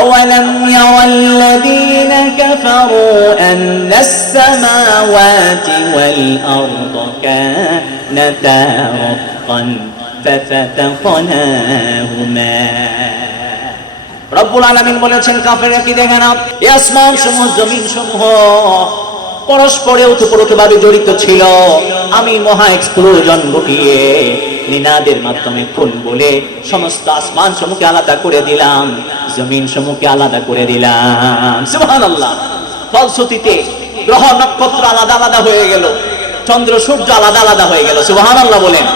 أولم ير الذين كفروا أن السماوات والأرض كانتا رتقا ففتقناهما রব্বুল আলামিন বলেছেন কাফেররা কি দেখে না এই আসমান সমূহ জমিন সমূহ পরস্পরে ওতপ্রোতভাবে জড়িত ছিল। আমি মহা এক্সপ্লোজন ঘটিয়ে নিনাদের মাধ্যমে খুন বলে সমস্ত আসমান সমূহকে আলাদা করে দিলাম, জমিন সমূহকে আলাদা করে দিলাম। সুবহানাল্লাহ। ফলশ্রুতিতে গ্রহ নক্ষত্র আলাদা আলাদা হয়ে গেল, চন্দ্র সূর্য আলাদা আলাদা হয়ে গেল। সুবহানাল্লাহ বলেন।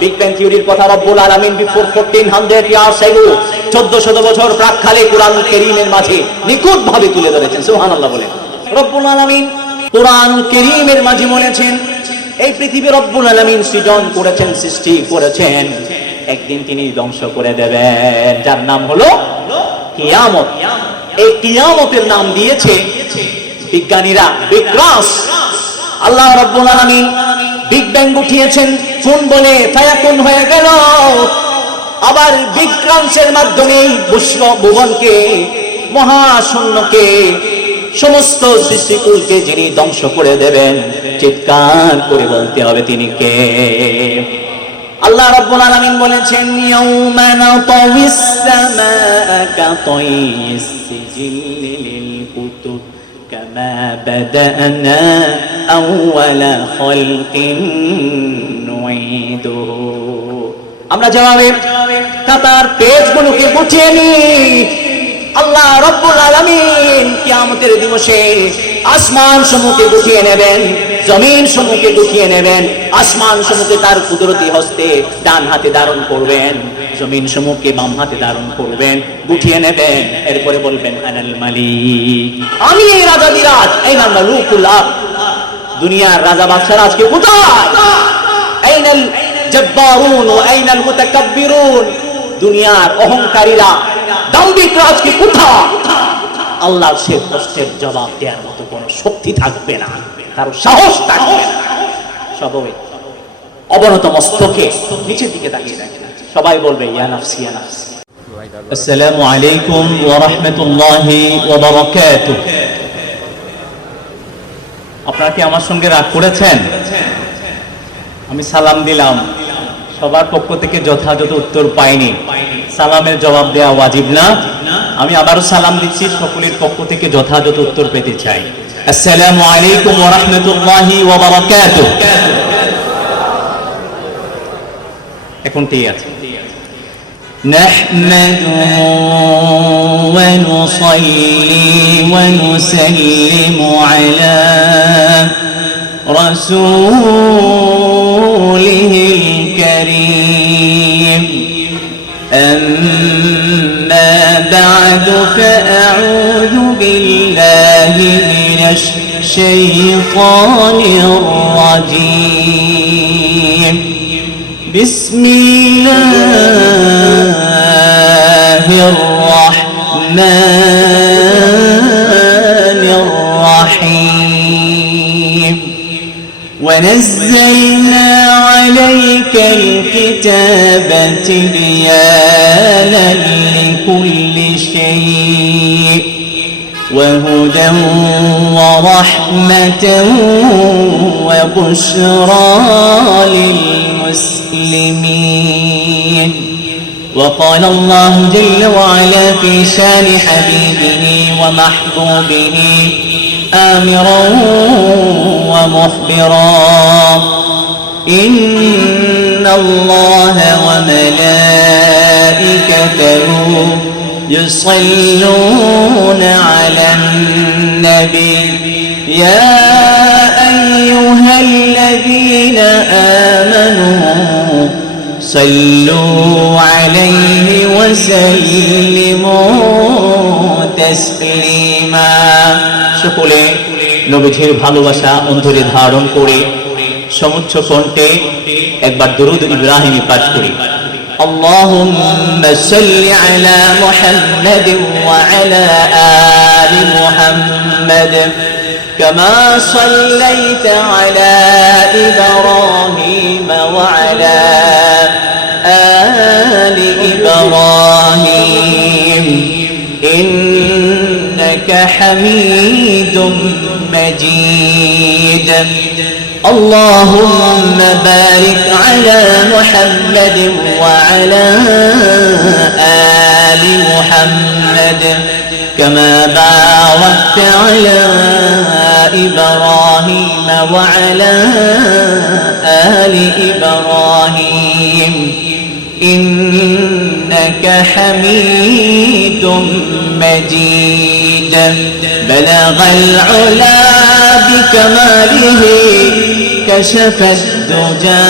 বিগ ব্যাং থিওরির কথা রব্বুল আলামিন বিফোর 1400 ইয়ার্স এগো 1400 বছর প্রাক্কালে কুরআন কারীমের মাঝে নিখুঁতভাবে তুলে ধরেছেন। সুবহানাল্লাহ বলেন। রব্বুল আলামিন কুরআন কারীমের মাঝে বলেছেন এই পৃথিবী রব্বুল আলামিন সৃজন করেছেন, সৃষ্টি করেছেন, একদিন তিনি ধ্বংস করে দেবেন, যার নাম হলো কিয়ামত। এই কিয়ামতের নাম দিয়েছে বিজ্ঞানীরা বিগ ক্রাশ। আল্লাহ রাব্বুল আলামিন বিগ ব্যাং উঠিয়েছেন, কোন বলে ফায়াকুন হয়ে গেল। আবার বিগ ক্রান্সের মাধ্যমে বিশ্ব ভুবনকে, মহাশূন্যকে, সমস্ত সৃষ্টিকুলকে যিনি ধ্বংস করে দেবেন, চিৎকার করে বলতে হবে তিনি কে। আল্লাহ রাব্বুল আলামিন বলেছেন ইয়াউমা নাতাউইস সামাআ কাতাইস সিজিল্লি লিল কুতুব কামা বাদানা আউওয়ালা খালকিন নুঈদুহু। আমরা যেভাবে খাতার পেজগুলোকে গুছিয়ে নিই, আল্লাহ রাব্বুল আলামিন কিয়ামতের দিবসে আসমান সমূহকে গুছিয়ে নেবেন, জমিন সমূহকে গুছিয়ে নেবেন। আসমান সমূহকে তার কুদরতি হস্তে ডান হাতে ধারণ করবেন, জমিন সমূহকে বাম হাতে ধারণ করবেন, গুছিয়ে নেবেন। এরপরে বলবেন আনাল মালিক, আমি এই রাজা বিরাজ। আইনাল মালুকুল আরদ, দুনিয়ার রাজা বাদশারা আজকে কোথায়? আইনাল জব্বারুন ওয়া আইনাল মুতাকাব্বিরুন, দুনিয়ার অহংকারীরা, দাম্ভিকরা আজকে কোথায়? আল্লাহর সে প্রশ্নের জবাব দেওয়ার মতো কোনো শক্তি থাকবে না, কারো সাহস থাকবে না। সবাই অবনত মস্তকে নিচের দিকে তাকিয়ে থাকে, সবাই বলবে ইয়া নাফসি ইয়া নাফসি। আসসালামু আলাইকুম ওয়া রাহমাতুল্লাহি ওয়া বারাকাতুহু। আপনারা কি আমার সঙ্গে রাগ করেছেন? আমি সালাম দিলাম, সবার পক্ষ থেকে যথাযথ উত্তর পাইনি। সালামের জবাব দেওয়া ওয়াজিব না? আমি আবারও সালাম দিচ্ছি, সকলের পক্ষ থেকে যথাযথ উত্তর পেতে চাই। আসসালামু আলাইকুম ওয়া রাহমাতুল্লাহি ওয়া বারাকাতুহু। এখন ঠিক আছে। নাহমাদুহু ওয়া নুসাল্লি ওয়া নুসাল্লিমু আলা রাসূলিহিল কারীম। أما بعد فأعوذ بالله من الشيطان الرجيم. بسم الله الرحمن الرحيم. ونزلنا عليك الكتاب تبيانا لكل شيء وهدى ورحمة وبشرى للمسلمين. وقال الله جل وعلا في شان حبيبه ومحبوبه آمرا ومخبرا إن الله وملائكته يصلون على النبي يا أيها الذين آمنوا صلوا عليه وسلموا تسليما. সকলে নবীজির ভালোবাসা অন্তরে ধারণ করে সমুচ্চ কণ্ঠে একবার দরুদ ইব্রাহিমী পাঠ করি। আল্লাহুম্মা সাল্লি আলা মুহাম্মাদিন ওয়া আলা আলি মুহাম্মাদ কামা সাল্লাইতা আলা ইব্রাহিম ওয়া আলা আলি ইব্রাহিম ইন্নাকা হামিদুম মাজিদ আল্লাহুম্মা বারিক আলা মুহাম্মাদিন ওয়া আলা আলি মুহাম্মাদ কামা বারাকতা আলা ইব্রাহিম ওয়া আলা আলি ইব্রাহিম إنك حميد مجيد بلغ العلا بكماله كشف الدجى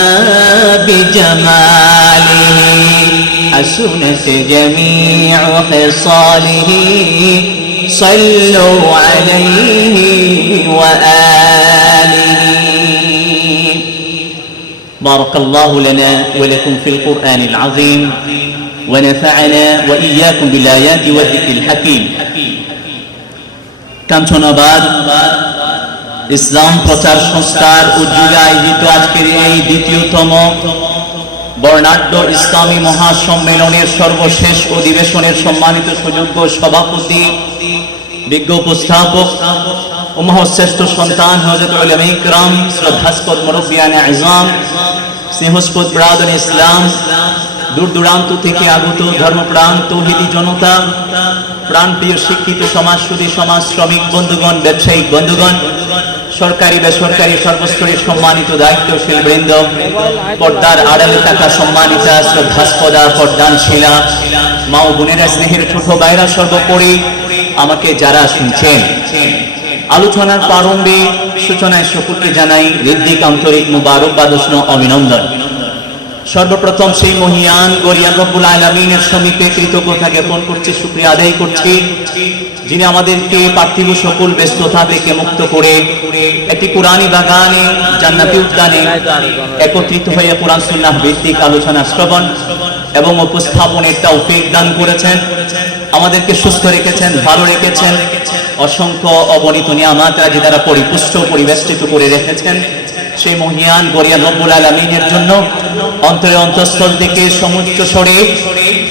بجماله حسنت جميع خصاله صلوا عليه وآله بارك الله لنا ولكم في القرآن العظيم ونفعنا وإياكم بالآيات والذكر الحكيم কাঞ্চনাবাদ ইসলাম প্রচার সংস্থার উদ্যোগে আয়োজিত আজকের এই দ্বিতীয়তম বর্ণাঢ্য ইসলামী মহাসম্মেলনের সর্বশেষ অধিবেশনের সম্মানিত সুযোগ্য সভাপতি বিজ্ঞ উপস্থাপক ও মহাশ্রেষ্ঠ সন্তান হযরত উলামায়ে ইকরাম শ্রদ্ধাস্পদ মুরব্বিয়ানে আযম স্নেহস্পদ ব্রাদার ইসলাম দূর দূরান্ত থেকে আগত ধর্মপ্রাণ তৌহিদি জনতা প্রাণপ্রিয় শিক্ষিত সমাজসুধী সমাজ শ্রমিক বন্ধুগণ ব্যবসায়িক বন্ধুগণ সরকারি বেসরকারি সর্বস্তরের সম্মানিত দায়িত্বশীল বৃন্দ পর্দার আড়ালে থাকা সম্মানিতা শ্রদ্ধাস্পদা পর্দানশীলা মা ও বোনেরা স্নেহের ছোট ভাইরা সর্বোপরি আমাকে যারা শুনছেন আলোচনার প্রারম্ভে সূচনায় সকলকে জানাই হৃদ্যিক আন্তরিক মুবারকবাদ ও অভিনন্দন। সর্বপ্রথম সেই মহিয়ান গরিয়ান রব্বুল আলামিনের সমীপে কৃতজ্ঞতা জ্ঞাপন করছি, শুকরিয়া আদায় করছি, যিনি আমাদেরকে পার্থিব সকল ব্যস্ততা থেকে মুক্ত করে একটি কোরআনী বাগানে জান্নাতি উদ্যানে একত্রিত হয়ে কোরআন সুন্নাহ ভিত্তিক আলোচনা শ্রবণ এবং উপস্থাপনের তৌফিক দান করেছেন, আমাদেরকে সুস্থ রেখেছেন, ভালো রেখেছেন, অসংখ্য অগণিত নিয়ামত রাজি দ্বারা পরিপুষ্ট পরিবেষ্টিত করে রেখেছেন। সেই মহিয়ান গরিয়ান রব্বুল আলামিনের জন্য অন্তরে অন্তঃস্থল থেকে সমুচ্চ স্বরে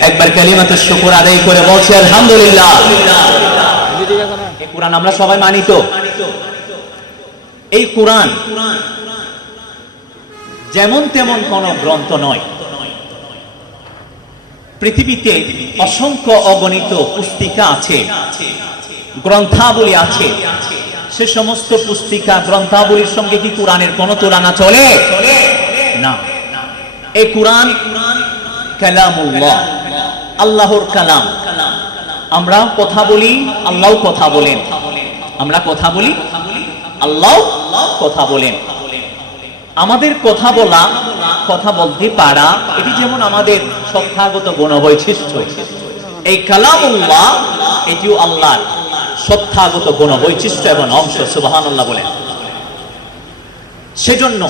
একবার কালিমাতুশ শুকর আদায় করে বলছি আলহামদুলিল্লাহ। এই কোরআন আমরা সবাই মানি তো? এই কোরআন যেমন তেমন কোন গ্রন্থ নয়। পৃথিবীতে অসংখ্য অগণিত পুস্তিকা আছে, গ্রন্থাবলী আছে। সে সমস্ত পুস্তিকা গ্রন্থাবলীর সঙ্গে কি কোরআনের কোন তুলনা চলে? না। এই কোরআন কালামুল্লাহ, আল্লাহর কালাম। আমরা কথা বলি, আল্লাহও কথা বলেন। আমরা কথা বলি, আল্লাহ কথা বলেন। আমাদের কথা বলা, কথা বলতে পারা, এটি যেমন আমাদের সত্তাগত গুণবৈশিষ্ট্য, এই কালামুল্লাহ এটিও আল্লাহর সত্তাগত গুণবৈশিষ্ট্য এবং অংশ। সুবহানাল্লাহ বলেন। সেজন্য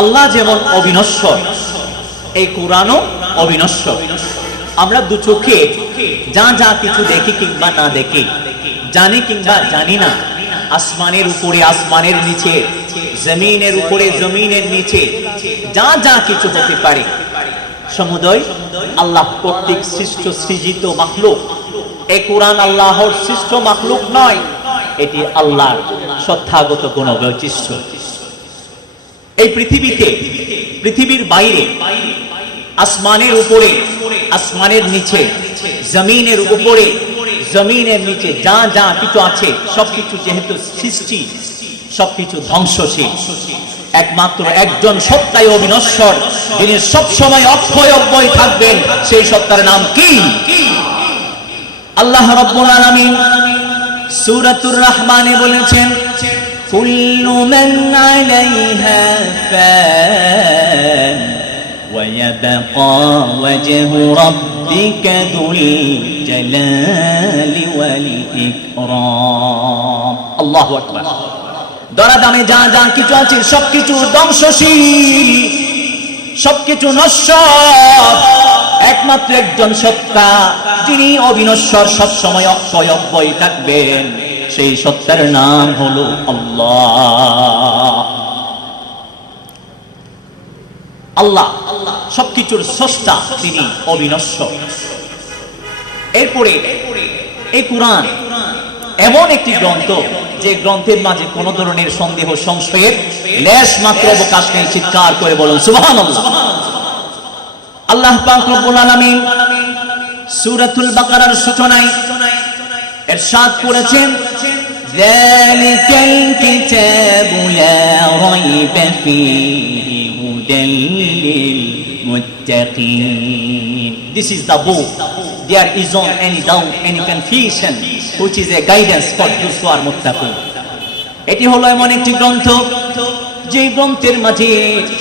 আল্লাহ যেমন অবিনশ্বর, এই কোরআনও অবিনশ্বর। আমরা দু চোখে যা যা কিছু দেখি কিংবা না দেখি, জানি কিংবা জানি না, আসমানের উপরে আসমানের নিচে, জমিনের উপরে জমিনের নিচে যা যা কিছু হতে পারে সমুদয় আল্লাহ কর্তৃক সৃষ্ট সৃজিত মাখলুক। এই কোরআন আল্লাহর সৃষ্ট মাখলুক নয়, এটি আল্লাহর সত্তাগত গুণবৈশিষ্ট্য। এই পৃথিবীতে, পৃথিবীর বাইরে, আসমানের উপরে আসমানের নিচে, জমিনের উপরে জমিনের নিচে যা যা কিছু আছে সবকিছু যেহেতু সৃষ্টি, সবকিছু ধ্বংসশীল। একমাত্র একজন সত্তাই অবিনশ্বর, যিনি সব সময় অক্ষয় অব্যয় থাকবেন, সেই সত্তার নাম কি? আল্লাহ রাব্বুল আলামিন সূরাতুর রহমানে বলেছেন, কুল্লু মান আলাইহা ফান ওয়া ইয়াবকা ওয়াজহু রাব্বিকা যুল জালালি ওয়াল ইকরাম। আল্লাহু আকবার। দরাদামে যা যা কিছু আছে সবকিছু ধ্বংসশীল, সবকিছু নশ্বর। একমাত্র একজন সত্তা, যিনি অবিনশ্বর, সব সময় অক্ষয় অব্যয় থাকবেন, সেই সত্তার নাম হলো আল্লাহ। আল্লাহ সবকিছুর স্রষ্টা, তিনি অবিনশ্বর। এরপরে এই কোরআন এমন একটি গ্রন্থ যে গ্রন্থের মাঝে কোন ধরনের সন্দেহ সংশয়ের লেশ মাত্র অবকাশ নেই। চিৎকার করে বলুন সুবহানাল্লাহ। আল্লাহ পাক রব্বুল আলামিন সূরাতুল বাকারার সূচনায় ইরশাদ করেছেন, যালিকাল কিতাবু লা রাইবা ফীহি হুদাল লিল মুত্তাকিন। This is the book. There is not any doubt, any confusion, which is a guidance for those who are muttaqin. এটি হলো এমন একটি গ্রন্থ যে গ্রন্থের মাঝে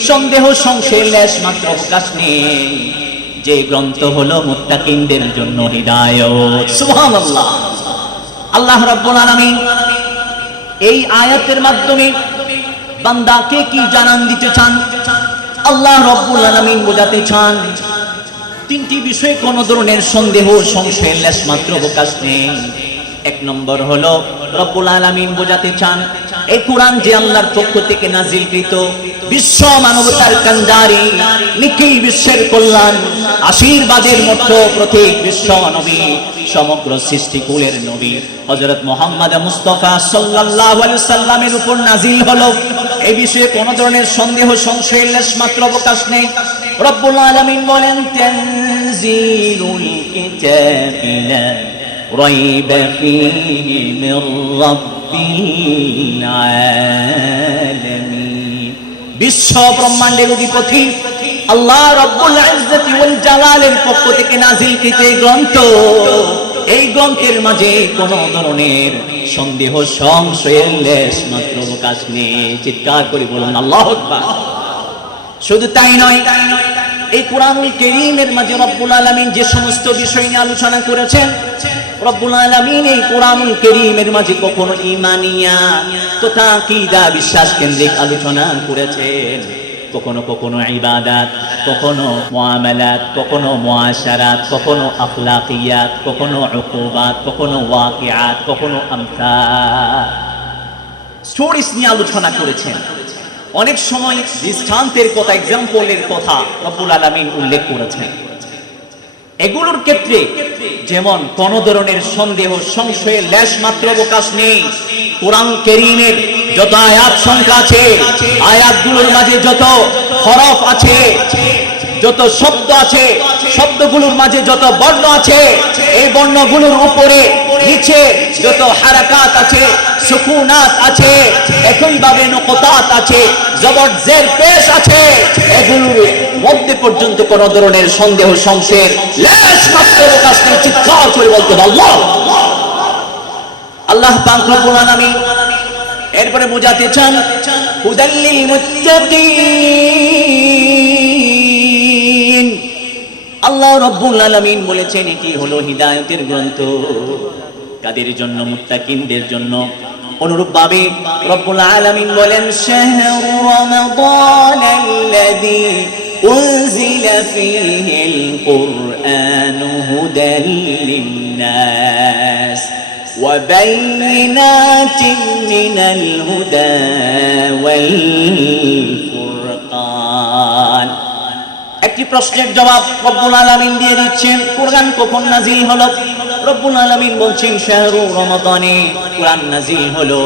সন্দেহ সংশয়ের লেশ মাত্র অবকাশ নেই। যে গ্রন্থ হলো মুত্তাকিনদের জন্য হিদায়াত। সুবহানাল্লাহ। আল্লাহ রাব্বুল আলামিন এই আয়াতের মাধ্যমে বান্দাকে কি জানান দিতে চান? আল্লাহ রাব্বুল আলামিন বোঝাতে চান তিনটি বিষয়ে কোন ধরনের সন্দেহ সংশয়ের লেশ মাত্র অবকাশ নেই। এক নম্বর হলো রব্বুল আলামিন বোঝাতে চান এই কোরআন যে আল্লাহর পক্ষ থেকে নাজিলকৃত, বিশ্ব মানবতার কান্ডারি, নিখিল বিশ্বের কল্যাণ, আশীর্বাদের মতো প্রতীক বিশ্ব নবী, সমগ্র সৃষ্টিকুলের নবী হযরত মুহাম্মদ মুস্তাফা সাল্লাল্লাহু আলাইহি সাল্লামের উপর নাজিল হলো। এই বিষয়ে কোন ধরনের সন্দেহ সংশয়ের লেশ মাত্র অবকাশ নেই। রব্বুল আলামিন বলেন, তানজিলুল কিতাবি লা রাইবা ফীহি মির রাব্বিল আলামিন। বিশ্ব ব্রহ্মাণ্ডের অধিপতি আল্লাহ রাব্বুল ইজ্জতি ওয়াল জালালের পক্ষ থেকে নাজিলকৃত এই গ্রন্থ, এই গ্রন্থের মাঝে কোন ধরনের সন্দেহ সংশয়ের লেশ মাত্র অবকাশ নেই। চিৎকার করে বলুন আল্লাহু আকবার। শুধু তাই নয়, এই কোরআনুল কারীমের মাঝে রব্বুল আলামিন যে সমস্ত বিষয় নিয়ে আলোচনা করেছেন, রব্বুল আলামিন এই কোরআনুল কারীমের মাঝে কখনো ঈমানিয়া তথা আকীদা বিশ্বাস কেন্দ্রিক আলোচনা করেছেন, কখনো কখনো ইবাদত, কখনো মুআমালাত, কখনো মুআশারাত, কখনো আখলাকিয়াত, কখনো উকুবাত, কখনো ওয়াকিআত, কখনো আমসাল স্টোরিজ নিয়ে আলোচনা করেছেন। অনেক সময় দৃষ্টান্তের কথা, এক্সাম্পলের কথা রব্বুল আলামিন উল্লেখ করেছেন। এগুলোর ক্ষেত্রে যেমন কোন ধরনের সন্দেহ সংশয়ের লেশ মাত্র অবকাশ নেই। কোরআন কারীমের যত আয়াত সংখ্যা আছে, আয়াতগুলোর মাঝে যত হরফ আছে, যত শব্দ আছে, শব্দগুলোর মাঝে যত বর্ণ আছে, এই বর্ণগুলোর উপরে নিচে যত হারাকাত আছে, সুকুনাত আছে, একইভাবে নুকতাত আছে, জবর জের পেশ আছে, এগুলোর মধ্যে পর্যন্ত কোন ধরনের সন্দেহ সংশয়ের লেশ মাত্র অবকাশ নেই। চিৎকার করে বলতে আল্লাহ আল্লাহ পাক রব্বুল আলামিন এরপরে বোঝাতে চান হুদাল লিল মুত্তাকিন। আল্লাহ রাব্বুল আলামিন বলেছেন এটি হলো হিদায়াতের গ্রন্থ। কাদের জন্য? মুত্তাকিনদের জন্য। অনুরূপ ভাবে রব্বুল আলামিন বলেন, শাহরু রমাদানাল্লাযী উনজিলা ফীহিল কুরআনু হুদাল লিন-নাস ওয়া বাইয়িনাতিন মিনাল হুদা ওয়াল ফুরকান। একটি প্রশ্নের জবাব রব্বুল আলামিন দিয়ে দিচ্ছেন, কোরআন কখন নাজিল হলো? রব্বুল আলামিন বলছেন শাহরু রমাদানে কোরআন নাজিল হলো।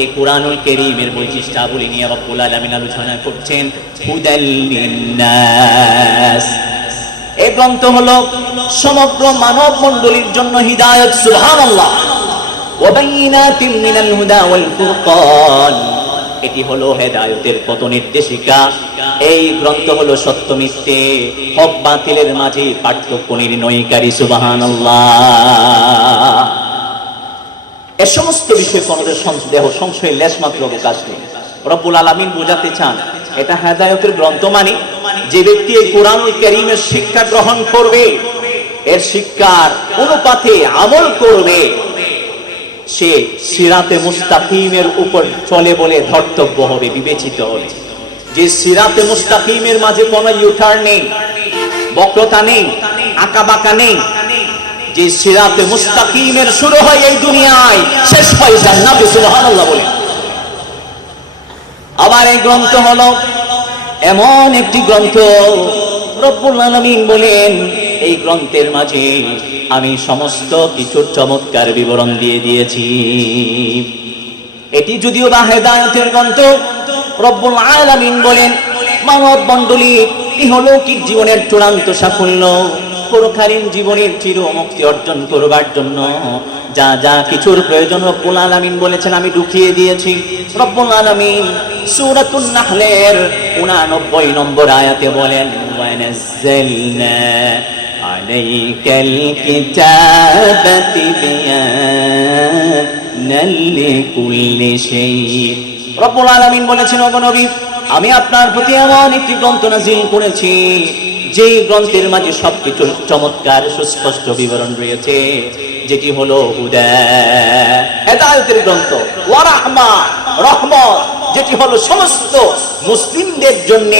এই কোরআনুল কারীমের বৈশিষ্ট্যাবলী নিয়ে রব্বুল আলামিন আলোচনা করছেন। হুদাল লিন-নাস, এই গ্রন্থ হলো সমগ্র মানব মণ্ডলীর জন্য হিদায়াত। সুবহানাল্লাহ। ওয়া বাইয়িনাতিন মিনাল হুদা ওয়াল ফুরকান, এটি হলো হেদায়েতের পথ নির্দেশিকা। এই গ্রন্থ হলো সত্য মিথ্যে, হক বাতিলের মাঝে পার্থক্য নির্ণয়কারী। সুবহানাল্লাহ। এই সমস্ত বিষয়ে কোনো সন্দেহ সংশয়ের লেশ মাত্র অবকাশ নেই। রব্বুল আলামিন বোঝাতে চান এটা হেদায়েতের গ্রন্থ, মানে যে ব্যক্তি এই কোরআনুল কারীমের শিক্ষা গ্রহণ করবে, এর শিক্ষার অনুপাতে আমল করবে, সে সিরাতে মুস্তাকিমের উপর চলে বলে ধর্তব্য হবে, বিবেচিত হবে। যে সিরাতে মুস্তাকিমের মাঝে কোনো ইউটার্ন নেই, বক্রতা নেই, আঁকাবাঁকা নেই, যে সিরাতে মুস্তাকিমের শুরু হয় এই দুনিয়ায়, শেষ হয় জান্নাতে। সুবহানাল্লাহ বলে। আবার এই গ্রন্থ হলো এমন একটি গ্রন্থ, রব্বুল আলামিন বলেন এই গ্রন্থের মাঝে আমি সমস্ত কিছুর চমৎকার বিবরণ দিয়ে দিয়েছি। এটি যদিও বা হেদায়েতের গ্রন্থ, রব্বুল আলামিন বলেন মানব মণ্ডলী ইহলৌকিক জীবনের চূড়ান্ত সাফল্য, পরকালীন জীবনের চির মুক্তি অর্জন করবার জন্য যা যা কিছুর প্রয়োজন রব্বুল আলামিন বলেছেন আমি ঢুকিয়ে দিয়েছি। রব্বুল আলামিন সূরাতুন নাহলের 89 নম্বর আয়াতে বলেন ওয়ানাজ্জালনা আলাইকাল কিতাবা তিবয়ানাল লিকুল্লি শাই। রব্বুল আলামিন বলেছেন ওগো নবী আমি আপনার প্রতি এমন একটি গ্রন্থ নাযিল করেছি যে গ্রন্থের মাঝে সবকিছু চমৎকার সুস্পষ্ট বিবরণ রয়েছে, যেটি হলো হুদা হেদায়েতের গ্রন্থ, ওয়া রাহমা রহমত, যেটি হলো সমস্ত মুসলিমদের জন্য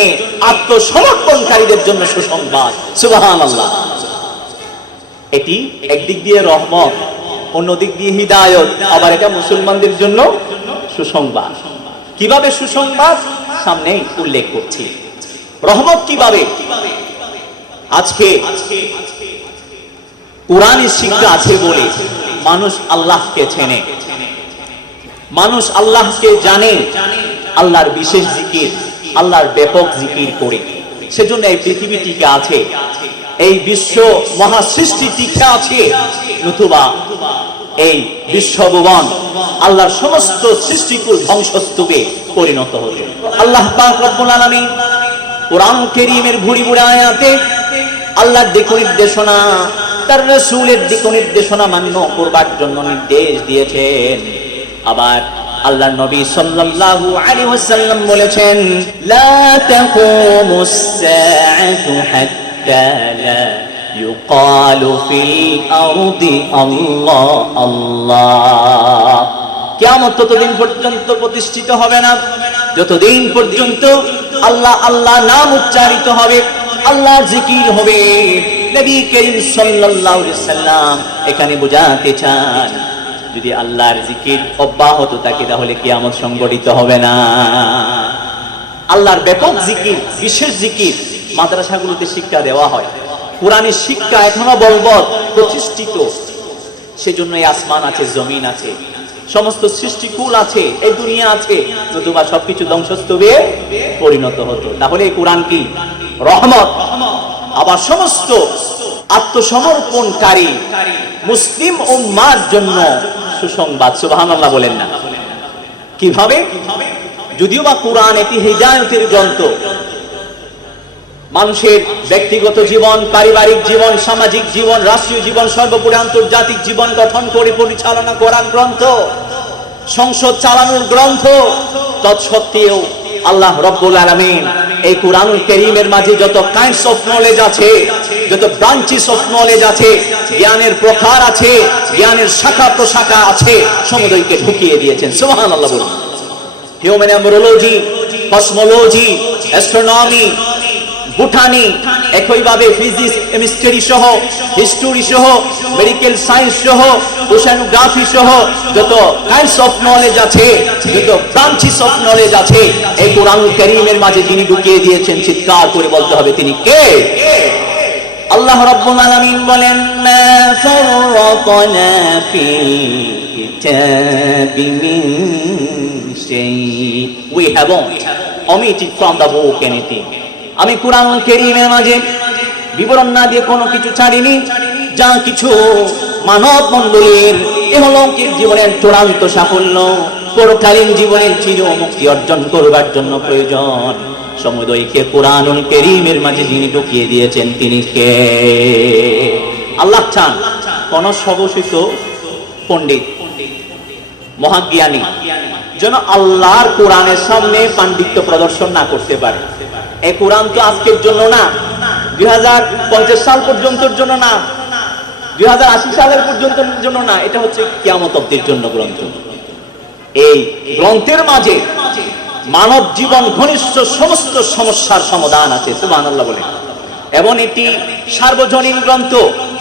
আত্মসমর্পণকারীদের জন্য সুসংবাদ। সুবহানাল্লাহ। এটি একদিক দিয়ে রহমত, অন্য দিক দিয়ে হিদায়াত, আবার এটা মুসলমানদের জন্য সুসংবাদ। কিভাবে সুসংবাদ সামনে উল্লেখ করছি। রহমত কিভাবে? আজকে কোরআনের শিক্ষা আছে বলে মানুষ আল্লাহকে চেনে, মানুষ আল্লাহকে জানে, আল্লাহর বিশেষ জিকির, আল্লাহর ব্যাপক জিকির করে। সেজন্য এই পৃথিবী টিকে আছে, এই বিশ্ব মহাসৃষ্টি টিকে আছে, নতুবা এই বিশ্বভুবন আল্লাহর সমস্ত সৃষ্টিকুল ধ্বংসস্তূপে পরিণত হতো। আল্লাহ পাক রব্বুল আলামিন কোরআন কারীমের ভুরি ভুরি আয়াতে আল্লাহর দিক নির্দেশনা, তার রাসূলের দিক নির্দেশনা মান্য করবার জন্য নির্দেশ দিয়েছেন। আবার আল্লাহর নবী সাল্লাল্লাহু আলাইহি ওয়াসাল্লাম বলেছেন লা তাকুমুস সাআতু হাত্তা লা ইউকালু ফিল আরদি আল্লাহ আল্লাহ। কিয়ামত ততদিন পর্যন্ত প্রতিষ্ঠিত হবে না যতদিন পর্যন্ত আল্লাহ আল্লাহ নাম উচ্চারিত হবে, আল্লাহ জিকির হবে। নবী করিম সাল্লাল্লাহু আলাইহি ওয়াসাল্লাম এখানে বোঝাতে চান যদি আল্লাহর জিকির অব্যাহত থাকে তাহলে কিয়ামত সংঘটিত হবে না। আল্লাহর ব্যাপক জিকির, বিশেষ জিকির মাদ্রাসাগুলোতে শিক্ষা দেওয়া হয়, কোরআনের শিক্ষা এখনো বলবৎ প্রতিষ্ঠিত। সেজন্য এই আসমান আছে, জমিন আছে, সমস্ত সৃষ্টিকুল আছে, এই দুনিয়া আছে, নতুবা সবকিছু ধ্বংসস্তূপে পরিণত হতো। তাহলে এই কোরআন কি? রহমত। আবার সমস্ত আত্মসমর্পণকারী মুসলিম উম্মার জন্য সুসংবাদ। সুবহানাল্লাহ বলেন না? কিভাবে? যদিও বা কোরআন একটি হিদায়াতের গ্রন্থ, মানুষের ব্যক্তিগত জীবন, পারিবারিক জীবন, সামাজিক জীবন, রাষ্ট্রীয় জীবন, সর্বোপরি আন্তর্জাতিক জীবন গঠন করে পরিচালনা করার গ্রন্থ, সংসদ চালানোর গ্রন্থ, তৎসত্ত্বেও আল্লাহ রব্বুল আলামিন এই কোরআনুল কারীমের মাঝে যত কাইন্ডস অফ নলেজ আছে, যত ব্রাঞ্চেস অফ নলেজ আছে, জ্ঞানের প্রকার আছে, জ্ঞানের শাখা প্রশাখা আছে, সমুদয়কে ঢুকিয়ে দিয়েছেন। সুবহানাল্লাহ বলুন। Human embryology, cosmology, astronomy, botany, একইভাবে ফিজিক্স, কেমিস্ট্রি সহ, হিস্টোরি সহ, মেডিকেল সায়েন্স সহ, ওশানোগ্রাফি সহ যত কাইন্ডস অফ নলেজ আছে, যত ব্রাঞ্চেস অফ নলেজ আছে, এই কোরআনুল কারীমের মাঝে যিনি ঢুকিয়ে দিয়েছেন, চিৎকার করে বলতে হবে তিনি কে? আল্লাহ রাব্বুল আলামিন বলেন মা ফাররাতনা ফিল কিতাবি মিন শাই, we haven't omitted from the book anything. আমি কোরআনুল কারীমের মাঝে বিবরণ না দিয়ে কোনো কিছু ছাড়িনি, যা কিছু মানব মণ্ডলীর ইহলৌকিক জীবনের চূড়ান্ত সাফল্য, পরকালীন জীবনের চির মুক্তি অর্জন করবার জন্য প্রয়োজন, সমুদয়কে কোরআনুল কারীমের মাঝে যিনি ঢুকিয়ে দিয়েছেন তিনি কে? আল্লাহ চান কোন সর্বশিত পণ্ডিত, মহাজ্ঞানী যেন আল্লাহর কোরআনের সামনে পাণ্ডিত্য প্রদর্শন না করতে পারে। এই কোরআন তো আজকের জন্য না, 2050 সাল পর্যন্তর জন্য না, 2080 সালের পর্যন্তর জন্য না, এটা হচ্ছে কিয়ামত অবধির জন্য গ্রন্থ। এই গ্রন্থের মাঝে মানব জীবন ঘনিষ্ঠ সমস্ত সমস্যার সমাধান আছে। সুবহানাল্লাহ বলেন। এবং এটি সার্বজনীন গ্রন্থ,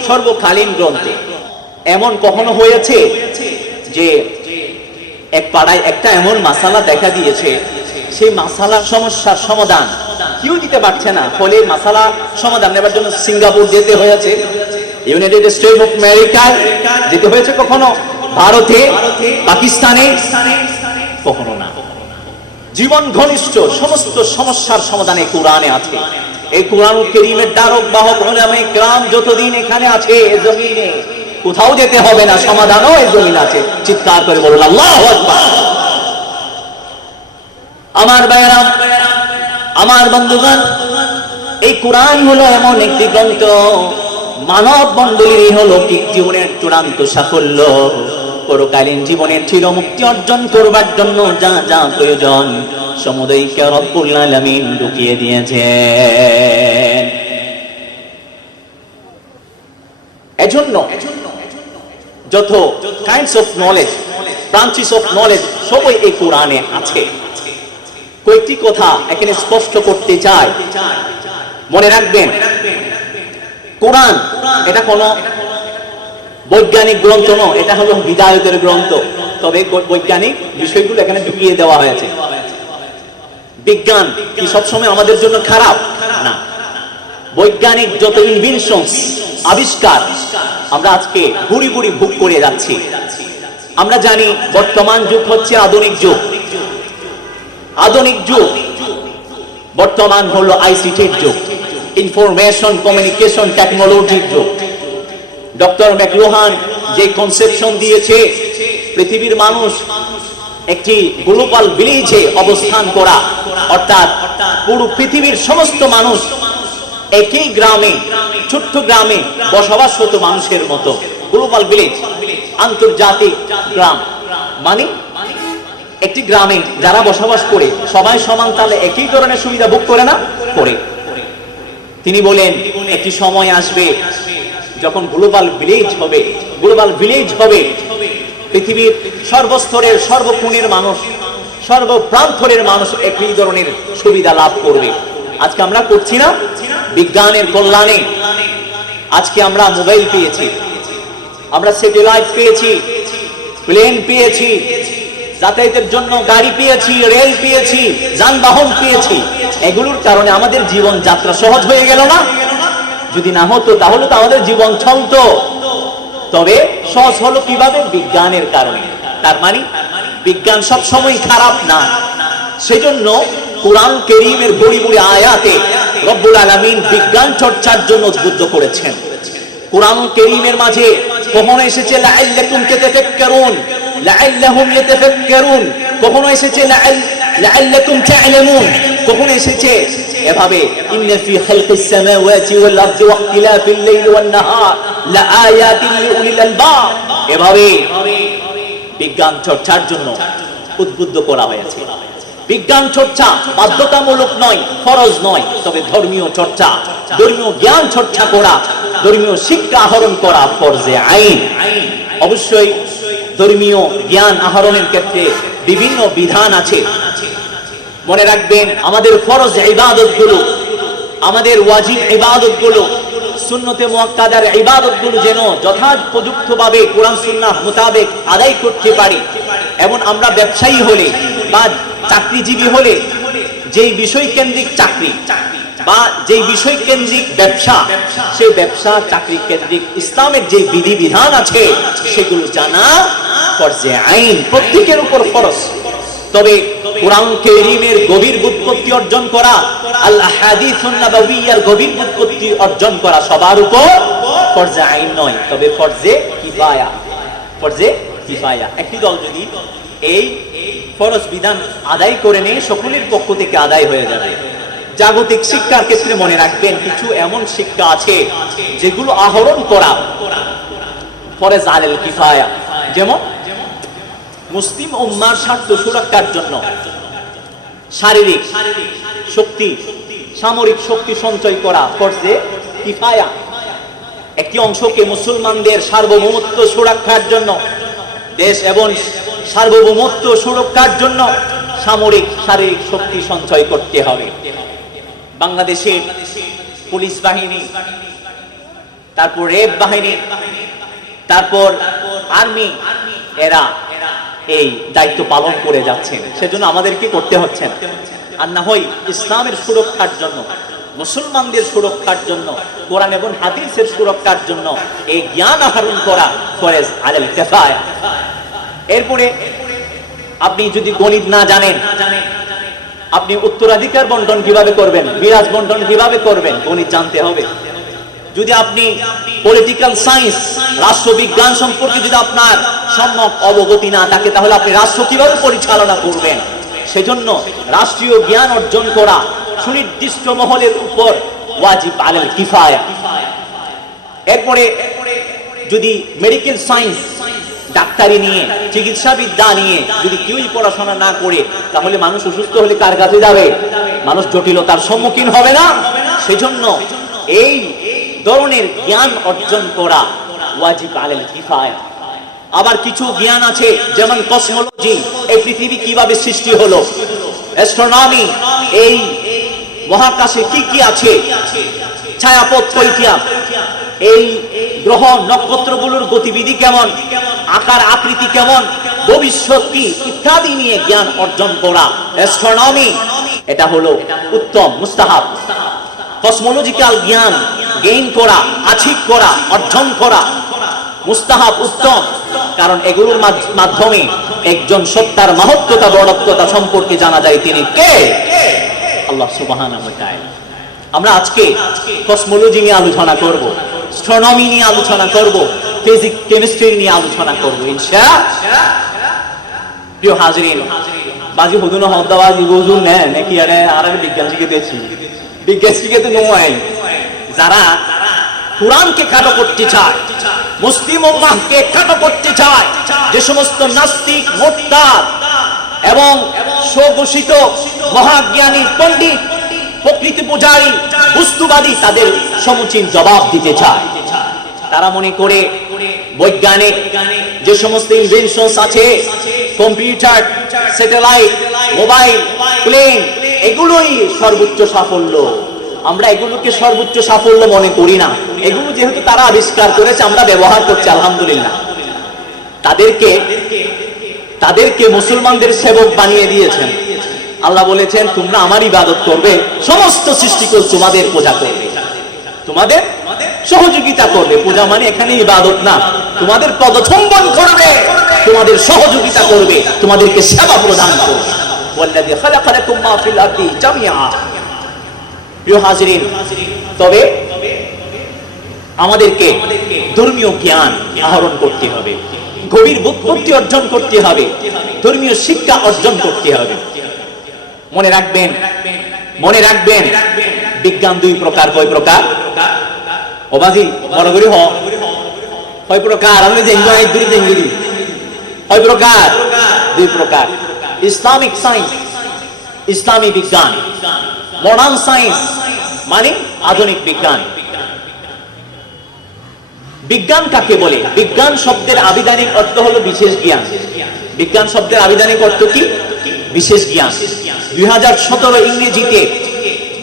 সর্বকালীন গ্রন্থ। এমন কখনো হয়েছে যে এক পাড়ায় একটা এমন মাসালা দেখা দিয়েছে, সেই মাসালার সমস্যার সমাধান কেউ দিতে পারছে না, ফলে মাসালা সমাধান নেবার জন্য সিঙ্গাপুর যেতে হয়েছে, ইউনাইটেড স্টেটস অফ আমেরিকা যেতে হয়েছে, কখনো ভারতে, পাকিস্তানে, কখনো না। জীবন ঘনিষ্ঠ সমস্ত সমস্যার সমাধানে কোরআনে আছে। এই কোরআনুল কারীমের ধারক বাহক উলামায়ে কেরাম যতদিন এখানে আছে এই জমিনে, কোথাও যেতে হবে না, সমাধানও এই জমিনে আছে। চিৎকার করে বলুন আল্লাহু আকবার। আমার ভাইরা, আমার বন্ধুগণ, এই কোরআন হলো এমন একটি গ্রন্থ, মানব মণ্ডলীর অলৌকিক জীবনের চূড়ান্ত সাফল্য, পরকালীন জীবনের চির মুক্তি অর্জন করবার জন্য যা যা প্রয়োজন সমুদয়কে রব্বুল আলামিন ঢুকিয়ে দিয়েছেন। এজন্য যত kinds of knowledge, branches of knowledge সবই এই কোরআনে আছে। কয়েকটি কথা এখানে স্পষ্ট করতে চাই, মনে রাখবেন। কোরআন এটা কোনো বৈজ্ঞানিক গ্রন্থ নয়, এটা হলো হিদায়াতের গ্রন্থ। তবে বৈজ্ঞানিক বিষয়গুলো এখানে ঢুকিয়ে দেওয়া হয়েছে। বিজ্ঞান কি সবসময় আমাদের জন্য খারাপ? না। বৈজ্ঞানিক যত ইনভেনশনস, আবিষ্কার আমরা আজকে গুড়ি গুড়ি ভোগ করে যাচ্ছি। আমরা জানি বর্তমান যুগ হচ্ছে আধুনিক যুগ। আধুনিক যুগ বর্তমান হলো আইসিটির যুগ, ইনফরমেশন কমিউনিকেশন টেকনোলজির যুগ। ডক্টর ম্যাকলুহান যে কনসেপশন দিয়েছে, পৃথিবীর মানুষ একটি গ্লোবাল ভিলেজে অবস্থান করা, অর্থাৎ পুরো পৃথিবীর সমস্ত মানুষ একই গ্রামে, ছোট্ট গ্রামে বসবাসরত মানুষের মতো। গ্লোবাল ভিলেজ, আন্তর্জাতিক গ্রাম, মানে একটি গ্রামে যারা বসবাস করে সবাই সমান তালে একই ধরনের সুবিধা ভোগ করে না করে। তিনি বলেন একটি সময় আসবে যখন গ্লোবাল ভিলেজ হবে, গ্লোবাল ভিলেজ হবে, পৃথিবীর সর্বস্তরের সর্বকোণের মানুষ, সর্বপ্রান্তরের মানুষ একই ধরনের সুবিধা লাভ করবে। আজকে আমরা করছি না? বিজ্ঞানের কল্যাণে আজকে আমরা মোবাইল পেয়েছি, আমরা স্যাটেলাইট পেয়েছি, প্লেন পেয়েছি, যাতায়াতের জন্য গাড়ি পেয়েছি, রেল পেয়েছি, যানবাহন পেয়েছি। এগুলোর কারণে আমাদের জীবন যাত্রা সহজ হয়ে গেল না? যদি না হতো তাহলে তো আমাদের জীবন চলত। তবে সহজ হলো কিভাবে? বিজ্ঞানের কারণে। তার মানে বিজ্ঞান সব সময় খারাপ না। সেজন্য কোরআন কারীমের বড়ি বড়ি আয়াতে রব্বুল আলামিন বিজ্ঞান চর্চার জন্য উদ্বুদ্ধ করেছেন। কোরআন কারীমের মাঝে কখনো এসেছে লাআল্লাকুম তাতাফাক্কারুন, লাআল্লাহুম ইয়াতাফাক্কারুন, কখনো এসেছে লাআল্লাকুম তা'লামুন, কখনো এসেছে এভাবে ইন্না ফি খালকিস সামাওয়াতি ওয়াল আরদি ওয়া ইখতিলাফিল লাইলি ওয়ান নাহার লাআয়াতিন লিউলিল আলবাব। এভাবে বিজ্ঞান চর্চার জন্য উদ্বুদ্ধ করা হয়েছে। বিজ্ঞান চর্চা বাধ্যতামূলক নয়, ফরজ নয়, তবে ধর্মীয় চর্চা, ধর্মীয় জ্ঞান চর্চা করা, ধর্মীয় শিক্ষা আহরণ করা ফরজে আইন। অবশ্যই ধর্মীয় জ্ঞান আহরণের ক্ষেত্রে বিভিন্ন বিধান আছে। মনে রাখবেন আমাদের ফরজ ইবাদতগুলো, আমাদের ওয়াজিব ইবাদতগুলো, সুন্নতে মুআক্কাদার ইবাদতগুলো যেন যথাযথভাবে কোরআন সুন্নাহ মোতাবেক আদায় করতে পারি। এবং আমরা ব্যবসায়ী হলে বা চাকরিজীবী হলে যেই বিষয় কেন্দ্রিক চাকরি বা যেই বিষয় কেন্দ্রিক ব্যবসা, সেই ব্যবসা চাকরি কেন্দ্রিক ইসলামের যে বিধিবিধান আছে সেগুলো জানা ফরজে আইন, প্রত্যেকের উপর ফরজ। তবে কোরআন কারীমের গভীর বুৎপত্তি অর্জন করা, আল আহাদিসুন নাবাবিয়ার গভীর বুৎপত্তি অর্জন করা সবার উপর ফরজে আইন নয়, তবে ফরজে কিফায়া। ফরজে কিফায়া, একটি দল যদি এই ফরজ বিধান আদায় করে নেয় সকলের পক্ষ থেকে আদায় হয়ে যাবে। জাগতিক শিক্ষার ক্ষেত্রে মনে রাখবেন কিছু এমন শিক্ষা আছে যেগুলো আহরণ করা ফরজ আলাল কিফায়া। যেমন মুসলিম উম্মার স্বার্থ সুরক্ষার জন্য শারীরিক শক্তি, সামরিক শক্তি সঞ্চয় করা ফরজে কিফায়া। একটি অংশকে মুসলমানদের সার্বভৌমত্ব সুরক্ষার জন্য, দেশ এবং সার্বভৌমত্ব সুরক্ষার জন্য সামরিক শারীরিক শক্তি সঞ্চয় করতে হবে। বাংলাদেশের পুলিশ বাহিনী, তারপর রেব বাহিনী, তারপর আর্মি, এরা এই দায়িত্ব পালন করে যাচ্ছেন। সেজন্য আমাদের কি করতে হচ্ছে না? আর না হয় ইসলামের সুরক্ষার জন্য, মুসলমানদের সুরক্ষার জন্য, কোরআন এবং হাদিসের সুরক্ষার জন্য এই জ্ঞান আহরণ করা ফরজ আলাল কিফায়া। এরপরে আপনি যদি গণিত না জানেন, আপনি উত্তরাধিকার বন্টন কিভাবে করবেন, মিরাজ বন্টন কিভাবে করবেন, গণিত জানতে হবে। যদি আপনি পলিটিক্যাল সায়েন্স, রাষ্ট্রবিজ্ঞান সম্পর্কে যদি আপনার সম্যক অবগতি না থাকে, তাহলে আপনি রাষ্ট্র কিভাবে পরিচালনা করবেন? সেজন্য রাষ্ট্রীয় জ্ঞান অর্জন করা সুনির্দিষ্ট মহলের উপর ওয়াজিব আলাল কিফায়া। এরপরে যদি মেডিকেল সায়েন্স, ডাক্তারি নিয়ে, চিকিৎসাবিদ্যা নিয়ে যদি কেউই পড়াশোনা না করে, তাহলে মানুষ অসুস্থ হলে কার কাছে যাবে? মানুষ জটিলতার সম্মুখীন হবে না? সেজন্য এই ধরনের জ্ঞান অর্জন করা ওয়াজিব আলাল কিফায়া। আবার কিছু জ্ঞান আছে, যেমন কসমোলজি, এই পৃথিবী কিভাবে সৃষ্টি হলো, অ্যাস্ট্রোনমি, এই মহাকাশে কি কি আছে, ছায়াপথ কয়টা, এই গ্রহ নক্ষত্রগুলোর গতিবিধি কেমন, আকার আকৃতি কেমন, ভবিষ্যৎ কি, ইত্যাদি নিয়ে জ্ঞান অর্জন করা অ্যাস্ট্রোনমি, এটা হলো উত্তম, মুস্তাহাব। কসমোলজিক্যাল জ্ঞান গেইন করা, আচিক করা, অর্জন করা মুস্তাহাব, উত্তম। কারণ এগুলোর মাধ্যমে একজন সত্তার মহত্বতা, বড়ত্বতা সম্পর্কে জানা যায়। তিনি কে? আল্লাহ সুবহানাহু ওয়া তাআলা। আমরা আজকে কসমোলজি নিয়ে আলোচনা করব, অ্যাস্ট্রোনমি নিয়ে আলোচনা করব, ফিজিক্স কেমিস্ট্রি নিয়ে আলোচনা করব ইনশাআল্লাহ। প্রিয় হাজিরিন, বাজি হুদুন হদ্দাবাজি বুঝুন না নাকি? আরে আর বিজ্ঞান শিখেছি, বিজ্ঞান শিখেতে নয়। যারা কোরআনকে কাটো করতে চায়, মুসলিম উম্মাহকে কাটো করতে চায়, যে সমস্ত নাস্তিক, মুরতাদ এবং স্বঘোষিত মহাজ্ঞানী পণ্ডিত, প্রকৃতি পূজারী, বস্তুবাদী, তাদের সমুচিত জবাব দিতে চায়। তারা মনে করে বৈজ্ঞানিক যে সমস্ত ইনভেনশনস আছে, কম্পিউটার, স্যাটেলাইট, মোবাইল, প্লেন, এগুলোই সর্বোচ্চ সাফল্য। আমরা এগুলোকে সর্বোচ্চ সাফল্য মনে করি না। এগুলো যেহেতু তারা আবিষ্কার করেছে, আমরা ব্যবহার করছি, আলহামদুলিল্লাহ। তাদেরকে মুসলমানদের সেবক বানিয়ে দিয়েছেন। আল্লাহ বলেছেন, তোমরা আমার ইবাদত করবে, সমস্ত সৃষ্টিকুল তোমাদের পূজা করবে, তোমাদের সহযোগিতা করবে। পূজা মানে এখানে ইবাদত না, তোমাদের পদচুম্বন করবে, তোমাদের সহযোগিতা করবে, তোমাদেরকে সেবা প্রদান করবে। ওয়াল্লাযী খালাকা লাকুম মা ফিল আরদি জামিআ। প্রিয় হাজিরিন, তবে আমাদেরকে ধর্মীয় জ্ঞান আহরণ করতে হবে, গভীর বুদ্ধি অর্জন করতে হবে, ধর্মীয় শিক্ষা অর্জন করতে হবে। মনে রাখবেন বিজ্ঞান দুই প্রকার। কয় প্রকার? ওবাজি বড় করে কয় প্রকার? আমি কয় প্রকার? দুই প্রকার। ইসলামিক সায়েন্স, ইসলামী বিজ্ঞান, মডার্ন সায়েন্স মানে আধুনিক বিজ্ঞান। বিজ্ঞান কাকে বলে? বিজ্ঞান শব্দের আবিধানিক অর্থ হলো বিশেষ জ্ঞান। বিজ্ঞান শব্দের আবিধানিক অর্থ কি? বিশেষ জ্ঞান। 2017 ইংরেজিতে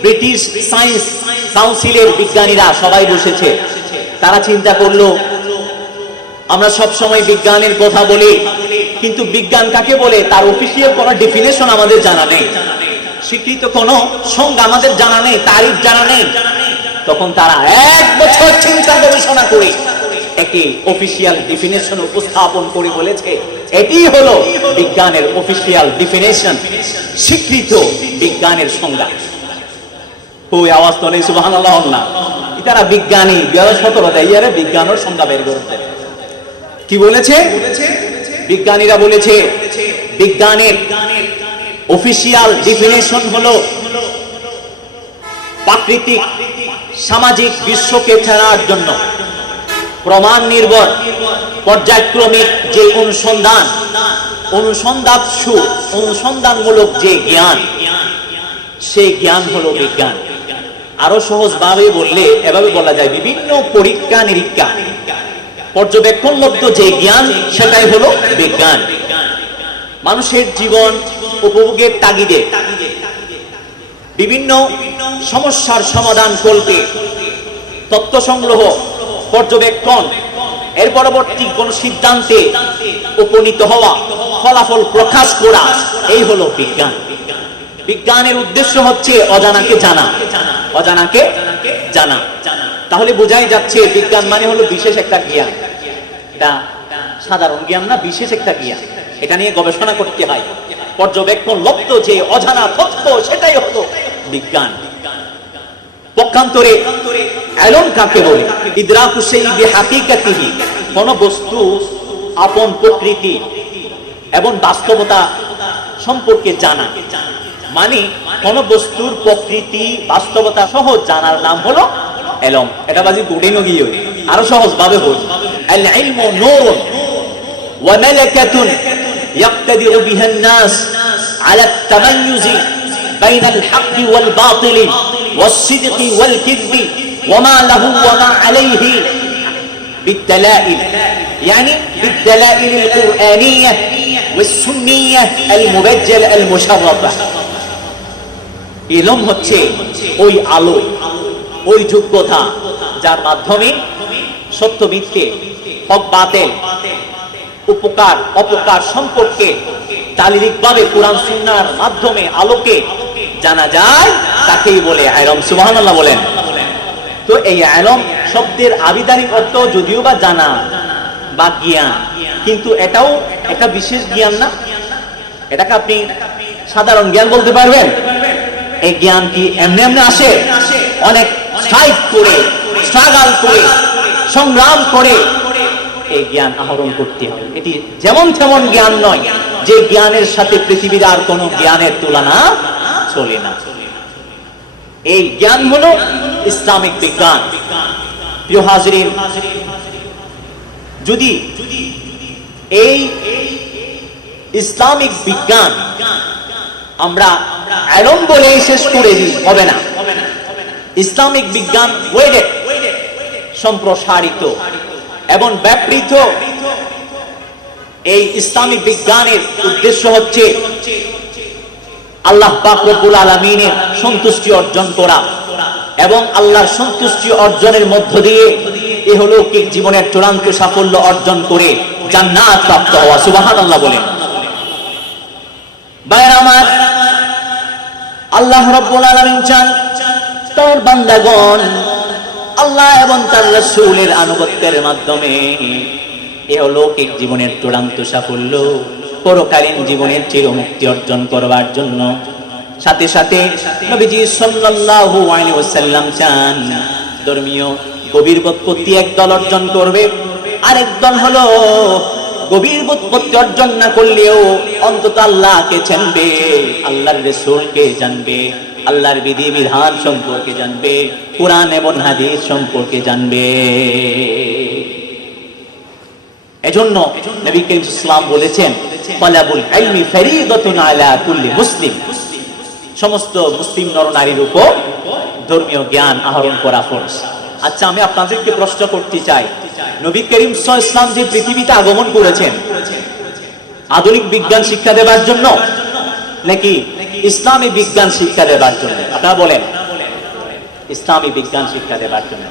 ব্রিটিশ সায়েন্স কাউন্সিলের বিজ্ঞানীরা সবাই বসেছে। তারা চিন্তা করলো, আমরা সব সময় বিজ্ঞানের কথা বলি, কিন্তু বিজ্ঞান কাকে বলে তার অফিসিয়াল কোনো ডেফিনেশন আমাদের জানা নেই, স্বীকৃত কোনো সংজ্ঞা আমাদের জানা নেই, তারিখ জানা নেই। তখন তারা 1 বছর চিন্তা গবেষণা করে একটি অফিসিয়াল ডেফিনেশন উপস্থাপন করে বলেছে, এটি হলো বিজ্ঞানের অফিসিয়াল ডেফিনেশন, স্বীকৃত বিজ্ঞানের সংজ্ঞা। ওই আওয়াজ তো নেই, সুবহানাল্লাহ না। তারা বিজ্ঞানী 2017 ইয়ারে বিজ্ঞানের সংজ্ঞা বের করতে কি বলেছে? বিজ্ঞানীরা বলেছে বিজ্ঞানের অফিসিয়াল ডেফিনেশন হলো প্রাকৃতিক সামাজিক বিশ্বকে চেনার জন্য প্রমাণ নির্ভর পর্যায়ক্রমিক যে অনুসন্ধানমূলক যে জ্ঞান, সেই জ্ঞান হলো বিজ্ঞান। আরো সহজ ভাবে বললে এভাবে বলা যায়, বিভিন্ন পরীক্ষা নিরীক্ষা পর্যবেক্ষণলব্ধ যে জ্ঞান, সেটাই হলো বিজ্ঞান। মানুষের জীবন উপভোগের তাগিদে বিভিন্ন সমস্যার সমাধান করতে তথ্য সংগ্রহ, পর্যবেক্ষণ, এর পরবর্তী কোন সিদ্ধান্তে উপনীত হওয়া, ফলাফল প্রকাশ করা, এই হলো বিজ্ঞান। বিজ্ঞানের উদ্দেশ্য হচ্ছে অজানাকে জানা, অজানাকে জানা। তাহলে বোঝাই যাচ্ছে বিজ্ঞান মানে হলো বিশেষ একটা জ্ঞান। এটা সাধারণ জ্ঞান না, বিশেষ একটা জ্ঞান। এটা নিয়ে গবেষণা করতে হয়, পর্যবেক্ষণ লব্ধ যে অজানা তথ্য, সেটাই হলো বিজ্ঞান। পক্ষান্তরে ইলম কাকে বলে? ইদরাকু শাইই বিহাকিকাতিহি, কোন বস্তু আপন প্রকৃতি এবং বাস্তবতা সম্পর্কে জানা, মানে কোন বস্তুর প্রকৃতি বাস্তবতা সহ জানার নাম হলো ইলম। এটা বাজি গুড়ে নগিয়ে আরো সহজ ভাবে বল, আল ইলমু নূরুন ওয়া মালাকাতুন ইয়াক্তাদিরু বিহা الناس على التميز بين الحق والباطل والصدق والكذب وما له وما عليه بالدلائل، يعني بالدلائل القرآنية والسنية المبجلة المشرفة। ইলম হচ্ছে ওই আলো, ওই যোগ্যতা যার মাধ্যমে সত্য মিথ্যে, হক বাতিল, উপকার অপকার সম্পর্কে তালিরিকভাবে কোরআন সুন্নাহর মাধ্যমে আলোকে জানা যায়, তাকেই বলে ইলম। সুবহানাল্লাহ বলেন। তো এই ইলম শব্দের আবিধানিক অর্থ যদিও বা জানা বা জ্ঞান, কিন্তু এটাও একটা বিশেষ জ্ঞান না। এটাকে আপনি সাধারণ জ্ঞান বলতে পারবেন? এই জ্ঞান কি এমনি এমনি আসে? অনেক ফাইট করে, স্ট্রাগল করে, সংগ্রাম করে এই জ্ঞান আহরণ করতে হবে। এটি যেমন তেমন জ্ঞান নয়, যে জ্ঞানের সাথে পৃথিবীর আর কোনো জ্ঞানের তুলনা চলে না। এই জ্ঞান হলো ইসলামিক বিজ্ঞান। প্রিয় হাজরিন, যদি এই ইসলামিক বিজ্ঞান আমরা ইলম বলে শেষ করে দিই, হবে না। ইসলামিক বিজ্ঞান ওয়েডেড, সম্প্রসারিত এবং ব্যাপৃত। এই ইসলামিক বিজ্ঞানের উদ্দেশ্য হচ্ছে আল্লাহ পাক রব্বুল আলামিনের সন্তুষ্টি অর্জন করা এবং আল্লাহর সন্তুষ্টি অর্জনের মধ্য দিয়ে ইহলৌকিক জীবনের চূড়ান্ত সাফল্য অর্জন করে জান্নাত প্রাপ্ত হওয়া। সুবহানাল্লাহ বলেন। ভাইরা আমার, আল্লাহ রাব্বুল আলামিন চান তার বান্দাগণ আল্লাহ এবং তার রাসূলের আনুগত্যের মাধ্যমে ইহলৌকিক জীবনের চূড়ান্ত সাফল্য, পরকালীন জীবনের চিরমুক্তি অর্জন করবার জন্য সাথে সাথে নবীজি সাল্লাল্লাহু আলাইহি ওয়াসাল্লাম চান ধর্মীয় গভীর বোধপত্তি একদল অর্জন করবে, আরেক দল হলো গভীর বোধপত্তি অর্জন না করলেও অন্তত আল্লাহকে চিনবে, আল্লাহর রাসূলকে জানবে, আল্লাহর বিধি বিধান সম্পর্কে জানবে, কোরআন এবং হাদিস সম্পর্কে জানবে। এজন্য নবী করিম সাল্লাল্লাহু আলাইহি ওয়াসাল্লাম বলেছেন, তালাবুল ইলমি ফরিদাতুন আলা কুল্লি মুসলিম, সমস্ত মুসলিম নরনারীর উপর ধর্মীয় জ্ঞান আহরণ করা ফরজ। আচ্ছা, আমি আপনাদেরকে প্রশ্ন করতে চাই, নবী করিম সাল্লাল্লাহু আলাইহি ওয়াসাল্লাম যে পৃথিবীতে আগমন করেছেন আধুনিক বিজ্ঞান শিক্ষা দেবার জন্য নাকি ইসলামী বিজ্ঞান শিক্ষা দেবার জন্য? আপনারা বলেন। ইসলামী বিজ্ঞান শিক্ষা দেবার জন্য।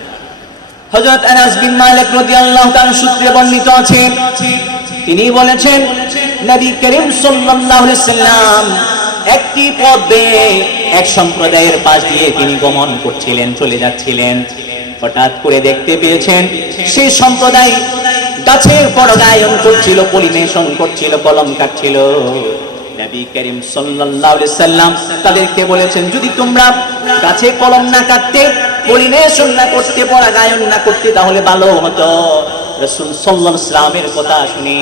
হযরত আনাস বিন মালিক রাদিয়াল্লাহু তাআলা সূত্রে বর্ণিত আছে, তিনি বলেছেন নবী করিম সাল্লাল্লাহু আলাইহি ওয়াসাল্লাম একটি পথ বেয়ে এক সম্প্রদায়ের পাশ দিয়ে তিনি গমন করছিলেন, চলে যাচ্ছিলেন। হঠাৎ করে দেখতে পেয়েছেন সেই সম্প্রদায় গাছের পরাগায়ন করছিল, পলিনেশন করছিল, কলম কাটছিল। নবী করিম সাল্লাল্লাহু আলাইহি ওয়াসাল্লাম তাদেরকে বলেছেন, যদি তোমরা গাছে কলম না কাটতে, পলিনেশন না করতে, পরাগায়ন না করতে, তাহলে ভালো হতো। রাসূল সাল্লাল্লাহু আলাইহি ওয়াসাল্লামের কথা শুনে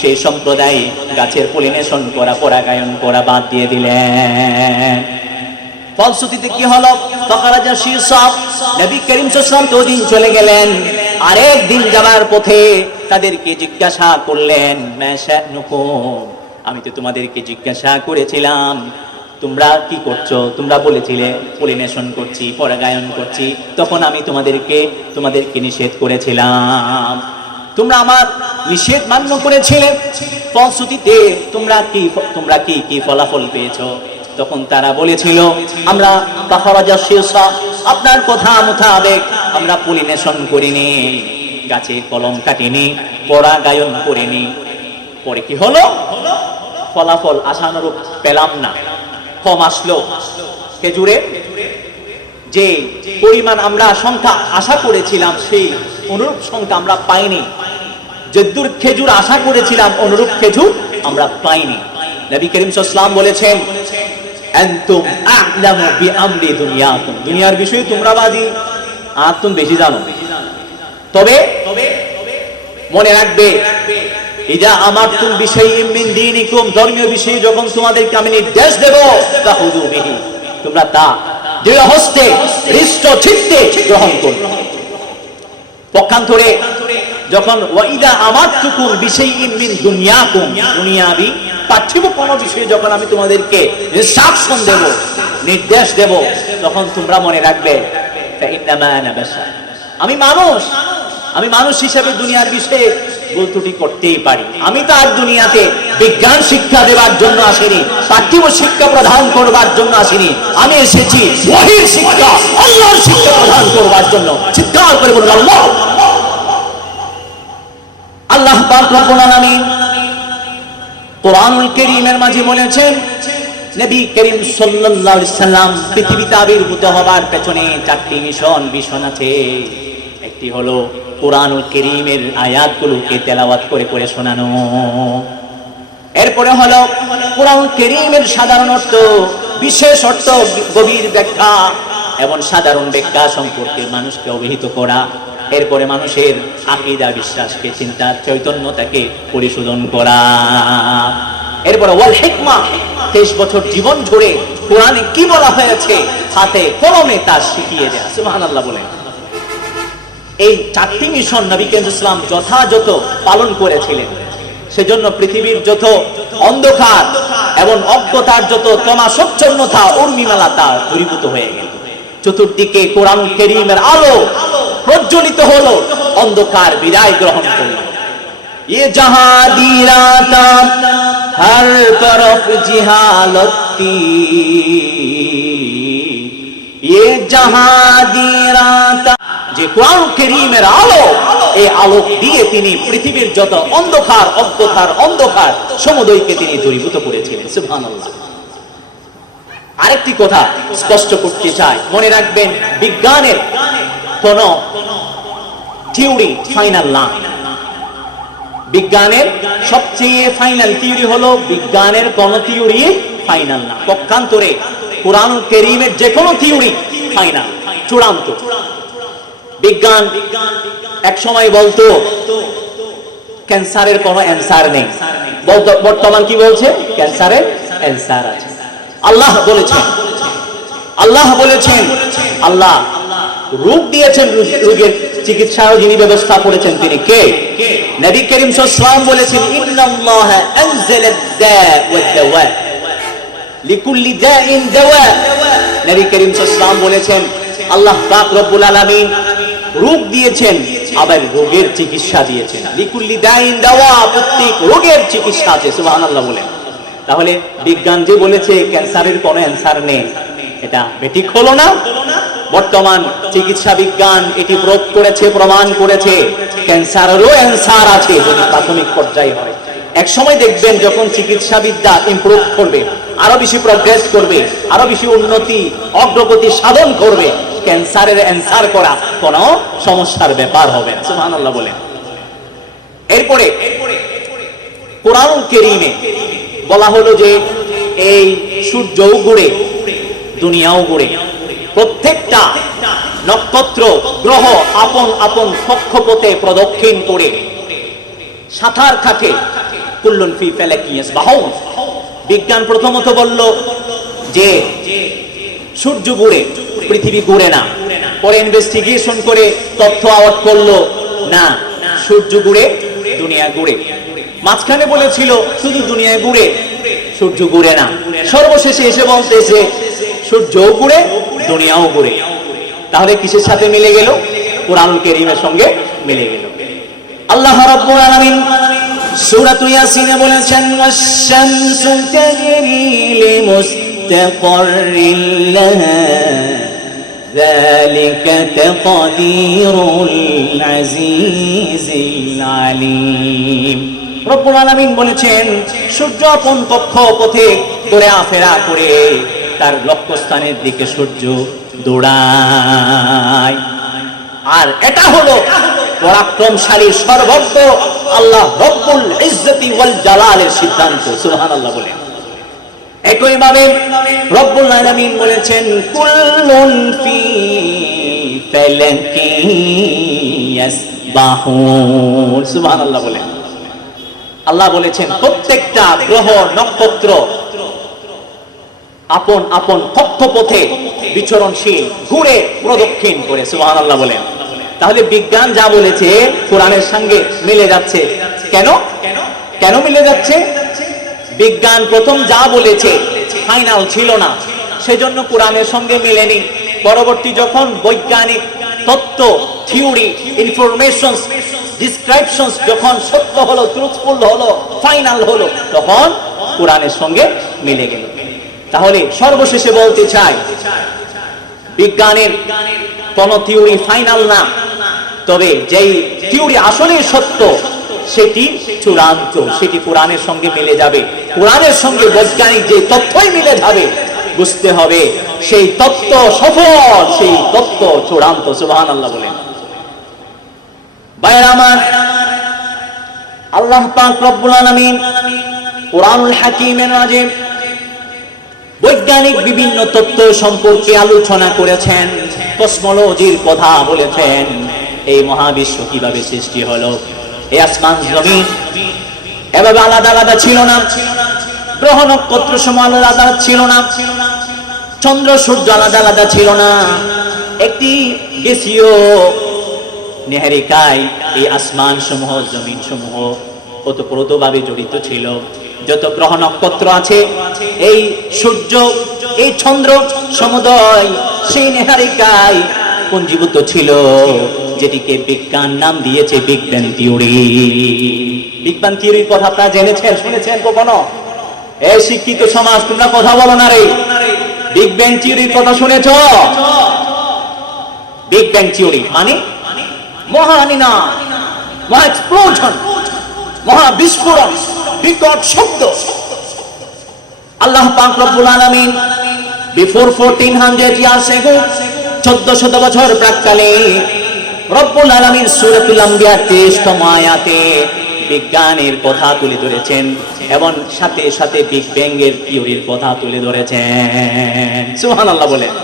সেই সম্প্রদায় গাছের পলিনেশন করা, পরাগায়ন করা বাদ দিয়ে দিলেন। ফলশ্রুতিতে কি হলো? ফাখারাজা শিরসাব, নবী করিম সাল্লাল্লাহু আলাইহি ওয়াসাল্লাম তো দিন চলে গেলেন। আরেক দিন যাবার পথে তাদেরকে জিজ্ঞাসা করলেন, মাশানুকুম, আমি তো তোমাদেরকে জিজ্ঞাসা করেছিলাম তোমরা কি করছো, তোমরা বলেছিলে পলিনেশন করছি, পরাগায়ন করছি, তখন আমি তোমাদেরকে নিষেধ করেছিলাম, তোমরা আমার নিষেধ মান্য করেছিলে, ফলশ্রুতিতে তোমরা কি ফলাফল পেয়েছো? তখন তারা বলেছিল, আমরা ফাখারাজা শিরসা, আপনার কথা মোতাবেক আমরা পলিনেশন করিনি, গাছে কলম কাটিনি, পরাগায়ন করিনি। পরে কি হলো? ফলাফল আশানুরূপ পেলাম না। কম আসলো, খেজুরের যে পরিমাণ আমরা সংখ্যা আশা করেছিলাম সেই অনুরূপ সংখ্যা আমরা পাইনি। যদ্দূর খেজুর আশা করেছিলাম অনুরূপ খেজুর আমরা পাইনি। নবী করিম সাল্লাল্লাহু আলাইহি ওয়াসাল্লাম বলেছেন, আনতুম আ'লামু বিআমরি দুনিয়াকুম, দুনিয়ার বিষয়ে তোমরা বাদী আর তুমি বেশি জানো। তবে মনে রাখবে, ইজা আমারতুম বিশাইইম মিন দীনিকুম, ধর্মীয় বিষয়ে যখন তোমাদেরকে আমি নির্দেশ দেব, তাহুযু বিহি, তোমরা তা দৃঢ় হস্তে হৃষ্ট চিত্তে গ্রহণ করবে। পক্ষান্তরে যখন ওয়াইদা আমারতুকুম বিশাইইম মিন দুনিয়াকুম, দুনিয়াবি পার্থিব কোন বিষয়ে যখন আমি তোমাদেরকে ইনস্ট্রাকশন দেব, নির্দেশ দেব, তখন তোমরা মনে রাখবে ফাইন্নামা আনা বাশার, আমি মানুষ হিসেবে দুনিয়ার বিষয়ে ভুল ত্রুটি করতেই পারি। আমি তো আর দুনিয়াতে বিজ্ঞান শিক্ষা দেওয়ার জন্য আসিনি, পার্থিব শিক্ষা প্রদান করবার জন্য আসিনি। আমি এসেছি ওহীর শিক্ষা, আল্লাহর শিক্ষা প্রদান করবার জন্য। চিৎকার করে বলুন আল্লাহ। আল্লাহ পাক রব্বুল আলামিন কোরআনুল কারীমের মাঝে বলেছেন, নবী করিম সাল্লাল্লাহু আলাইহি সাল্লাম পৃথিবীতে আবির্ভূত হবার পেছনে চারটি মিশন আছে। একটি হলো কোরআনুল কারীমের আয়াতগুলোকে তেলাওয়াত করে করে শোনানো, এরপরে হলো কোরআনুল কারীমের সাধারণ অর্থ, বিশেষ অর্থ, গভীর ব্যাখ্যা এবং সাধারণ ব্যাখ্যা সম্পর্কে মানুষকে অবহিত করা, এরপরে মানুষের আকীদা, বিশ্বাসকে, চিন্তা, চৈতন্যতাকে পরিশোধন করা, এরপরে ওয়াল হিকমা, 23 বছর জীবন জুড়ে কোরআনে কি বলা হয়েছে হাতে কলমে তা শিখিয়ে দেয়া। সুবহানাল্লাহ বলেন। এই চারটি মিশন নবী করিম সাল্লাল্লাহু আলাইহি ওয়াসাল্লাম যথাযথ পালন করেছিলেন। সেজন্য পৃথিবীর যত অন্ধকার এবং অজ্ঞতার যত তমাশচ্ছন্নতা, উর্মিমালাতা দূরীভূত হয়ে গেল। চতুর্দিকে কোরআন কারীমের আলো প্রজ্বলিত হলো, অন্ধকার বিদায় গ্রহণ করল। ये जहां दी राता हर तरफ जिहालती, ये जहां दी राता, যে কোরআন কারীমের আলো, এই আলোক দিয়ে তিনি পৃথিবীর যত অন্ধকার, অজ্ঞতার অন্ধকার সমুদয়কে তিনি দূরীভূত করেছিলেন। সুবহানাল্লাহ। আরেকটি কথা স্পষ্ট করতে চাই, মনে রাখবেন, বিজ্ঞানের কোন থিওরি ফাইনাল না। বিজ্ঞানের সবচেয়ে ফাইনাল থিওরি হলো, বিজ্ঞানের কোন থিওরি ফাইনাল না। পক্ষান্তরে কোরআন কারীমের যে কোনো থিওরি ফাইনাল, চূড়ান্ত। বিজ্ঞান এক সময় বলতো ক্যান্সারের কোনো অ্যানসার নেই, বর্তমান কি বলছে? ক্যান্সারের অ্যানসার আছে। আল্লাহ বলেছেন, আল্লাহ রোগ দিয়েছেন, রোগের চিকিৎসার যিনি ব্যবস্থা করেছেন তিনি কে? নবী করিম সাল্লাল্লাহু আলাইহি ওয়াসাল্লাম বলেছেন, ইন্নাল্লাহা আনজালা আদ-দা ওয়াদ-দাওয়া লিকুল্লি দাইন দাওয়া। নবী করিম সাল্লাল্লাহু আলাইহি ওয়াসাল্লাম বলেছেন, আল্লাহ পাক রব্বুল আলামিন রোগ দিয়েছেন, আবার রোগের চিকিৎসা দিয়েছেন। লিকুল্লি দাইন দাওয়া, প্রত্যেক রোগের চিকিৎসা আছে। সুবহানাল্লাহ বলেন। তাহলে বিজ্ঞান যে বলেছে ক্যান্সারের কোনো অ্যানসার নেই, এটা বেঠিক হলো না? বর্তমান চিকিৎসা বিজ্ঞান এটি প্রমাণ করেছে ক্যান্সারেরও অ্যানসার আছে, যদি প্রাথমিক পর্যায়ে হয়। এক সময় দেখবেন যখন চিকিৎসা বিদ্যা ইমপ্রুভ করবে, আরো বেশি প্রগ্রেস করবে, আরো বেশি উন্নতি, অগ্রগতি সাধন করবে, ক্যান্সারের অ্যানসার করা কোনো সমস্যার ব্যাপার হবে না। সুবহানাল্লাহ বলেন। এরপরে কোরআন কারীমে বলা হলো যে এই সূর্যও ঘুরে, দুনিয়াও ঘুরে, প্রত্যেকটা নক্ষত্র গ্রহ আপন আপন কক্ষপথে প্রদক্ষিণ করে সাঁতার কাটে। কুল্লুন ফি ফালাকি ইয়াসবাহুন। বিজ্ঞান প্রথমত বলল যে সূর্য ঘুরে, পৃথিবী ঘুরে না। পরে ইনভেস্টিগেশন করে তথ্য আউট করলো, না, সূর্য ঘুরে, দুনিয়া ঘুরে। মাঝখানে বলেছিল শুধু দুনিয়া ঘুরে, সূর্য ঘুরে না। সর্বশেষে এসে বলতেছে সূর্যও ঘুরে, দুনিয়াও ঘুরে। তাহলে কিসের সাথে মিলে গেল? কোরআনুল কারীমের সঙ্গে মিলে গেল। আল্লাহ রাব্বুল আলামিন সূরা ইয়াসিনে বলেছেন, ওয়াশ-শামসু তাজরি লিমুস্তাকাররিন লাহা যালিকা তাকদীরুল আজিজিল আলীম। রব্বুল আলামিন বলেছেন, সূর্য আপন কক্ষপথে ঘোরাফেরা করে তার লক্ষ্যস্থানের দিকে সূর্য দৌড়ায়। আর এটা হলো পরাক্রমশালী সর্বজ্ঞ আল্লাহ রব্বুল ইজ্জতি ওয়াল জালালের সিদ্ধান্ত। সুবহানাল্লাহ বলে। একইভাবে রব্বুল আলামিন বলেছেন কুল্লুন ফি ফালাকি ইয়াসবাহুন। সুবহানাল্লাহ বলে। আল্লাহ বলেছেন প্রত্যেকটা গ্রহ নক্ষত্র আপন আপন কক্ষপথে বিচরণশীল, ঘুরে প্রদক্ষিণ করে। সুবহানাল্লাহ বলেন। তাহলে বিজ্ঞান যা বলেছে কোরআনের সঙ্গে মিলে যাচ্ছে। কেন কেন মিলে যাচ্ছে? বিজ্ঞান প্রথম যা বলেছে ফাইনাল ছিল না, সেজন্য কোরআনের সঙ্গে মিলেনি। পরবর্তী যখন বৈজ্ঞানিক তত্ত্ব, থিওরি, ইনফরমেশনস, ডিসক্রিপশনস যখন সত্য হলো, ট্রুথফুল হলো, ফাইনাল হলো, তখন কোরআনের সঙ্গে মিলে গেল। তাহলে সর্বশেষে বলতে চাই, বিজ্ঞানের কোন থিওরি ফাইনাল না, তবে যেই থিওরি আসলে সত্য সেটি চূড়ান্ত, সেটি কোরআনের সঙ্গে মিলে যাবে। কোরআনের সঙ্গে বৈজ্ঞানিক যে তথ্যই মিলে যাবে, বুঝতে হবে সেই তত্ত্ব সফল, সেই তত্ত্ব চূড়ান্ত। সুবহানাল্লাহ বলেন। ভাইরা আমার, আল্লাহ পাক রব্বুল আলামিন কোরআনুল হাকীমের মাঝে বৈজ্ঞানিক বিভিন্ন তত্ত্ব সম্পর্কে আলোচনা করেছেন, কসমোলজির কথা বলেছেন। এই মহাবিশ্ব কিভাবে সৃষ্টি হলো, এই আসমান জমিন এভাবে আলাদা আলাদা ছিল না, গ্রহ নক্ষত্র সমূহ আলাদা আলাদা ছিল না, চন্দ্র সূর্য আলাদা আলাদা ছিল না। একটি গ্যাসীয় নীহারিকায় এই আসমান সমূহ, জমিন সমূহ ওতপ্রোতভাবে জড়িত ছিল। যত গ্রহ নক্ষত্র আছে, এই সূর্য, এই চন্দ্র সমুদয় সেই নীহারিকায় পুঞ্জীভূত ছিল, যেটিকে বিজ্ঞান নাম দিয়েছে big bang theory. Big bang থিওরির কথা আপনারা জেনেছেন, শুনেছেন কখনো? এই শিক্ষিত সমাজ, তোমরা কথা বলো না রে। বিগ ব্যাং থিওরির কথা শুনেছ? বিগ ব্যাং থিওরি মানে মহানিনা, মহা এক্সপ্লোশন, মহা বিস্ফোরণ, বিকট শব্দ। আল্লাহ পাক রব্বুল আলামিন বিফোর 1400 ইয়ার্স এগো, 1400 বছর প্রাক্কালে রব্বুল আলামিন সূরাতুল আম্বিয়ার 23তম আয়াতে বিজ্ঞানের কথা তুলে ধরেছেন এবং সাথে সাথে বিগ ব্যাং এর থিওরির কথা তুলে ধরেছেন। সুবহানাল্লাহ বলেন।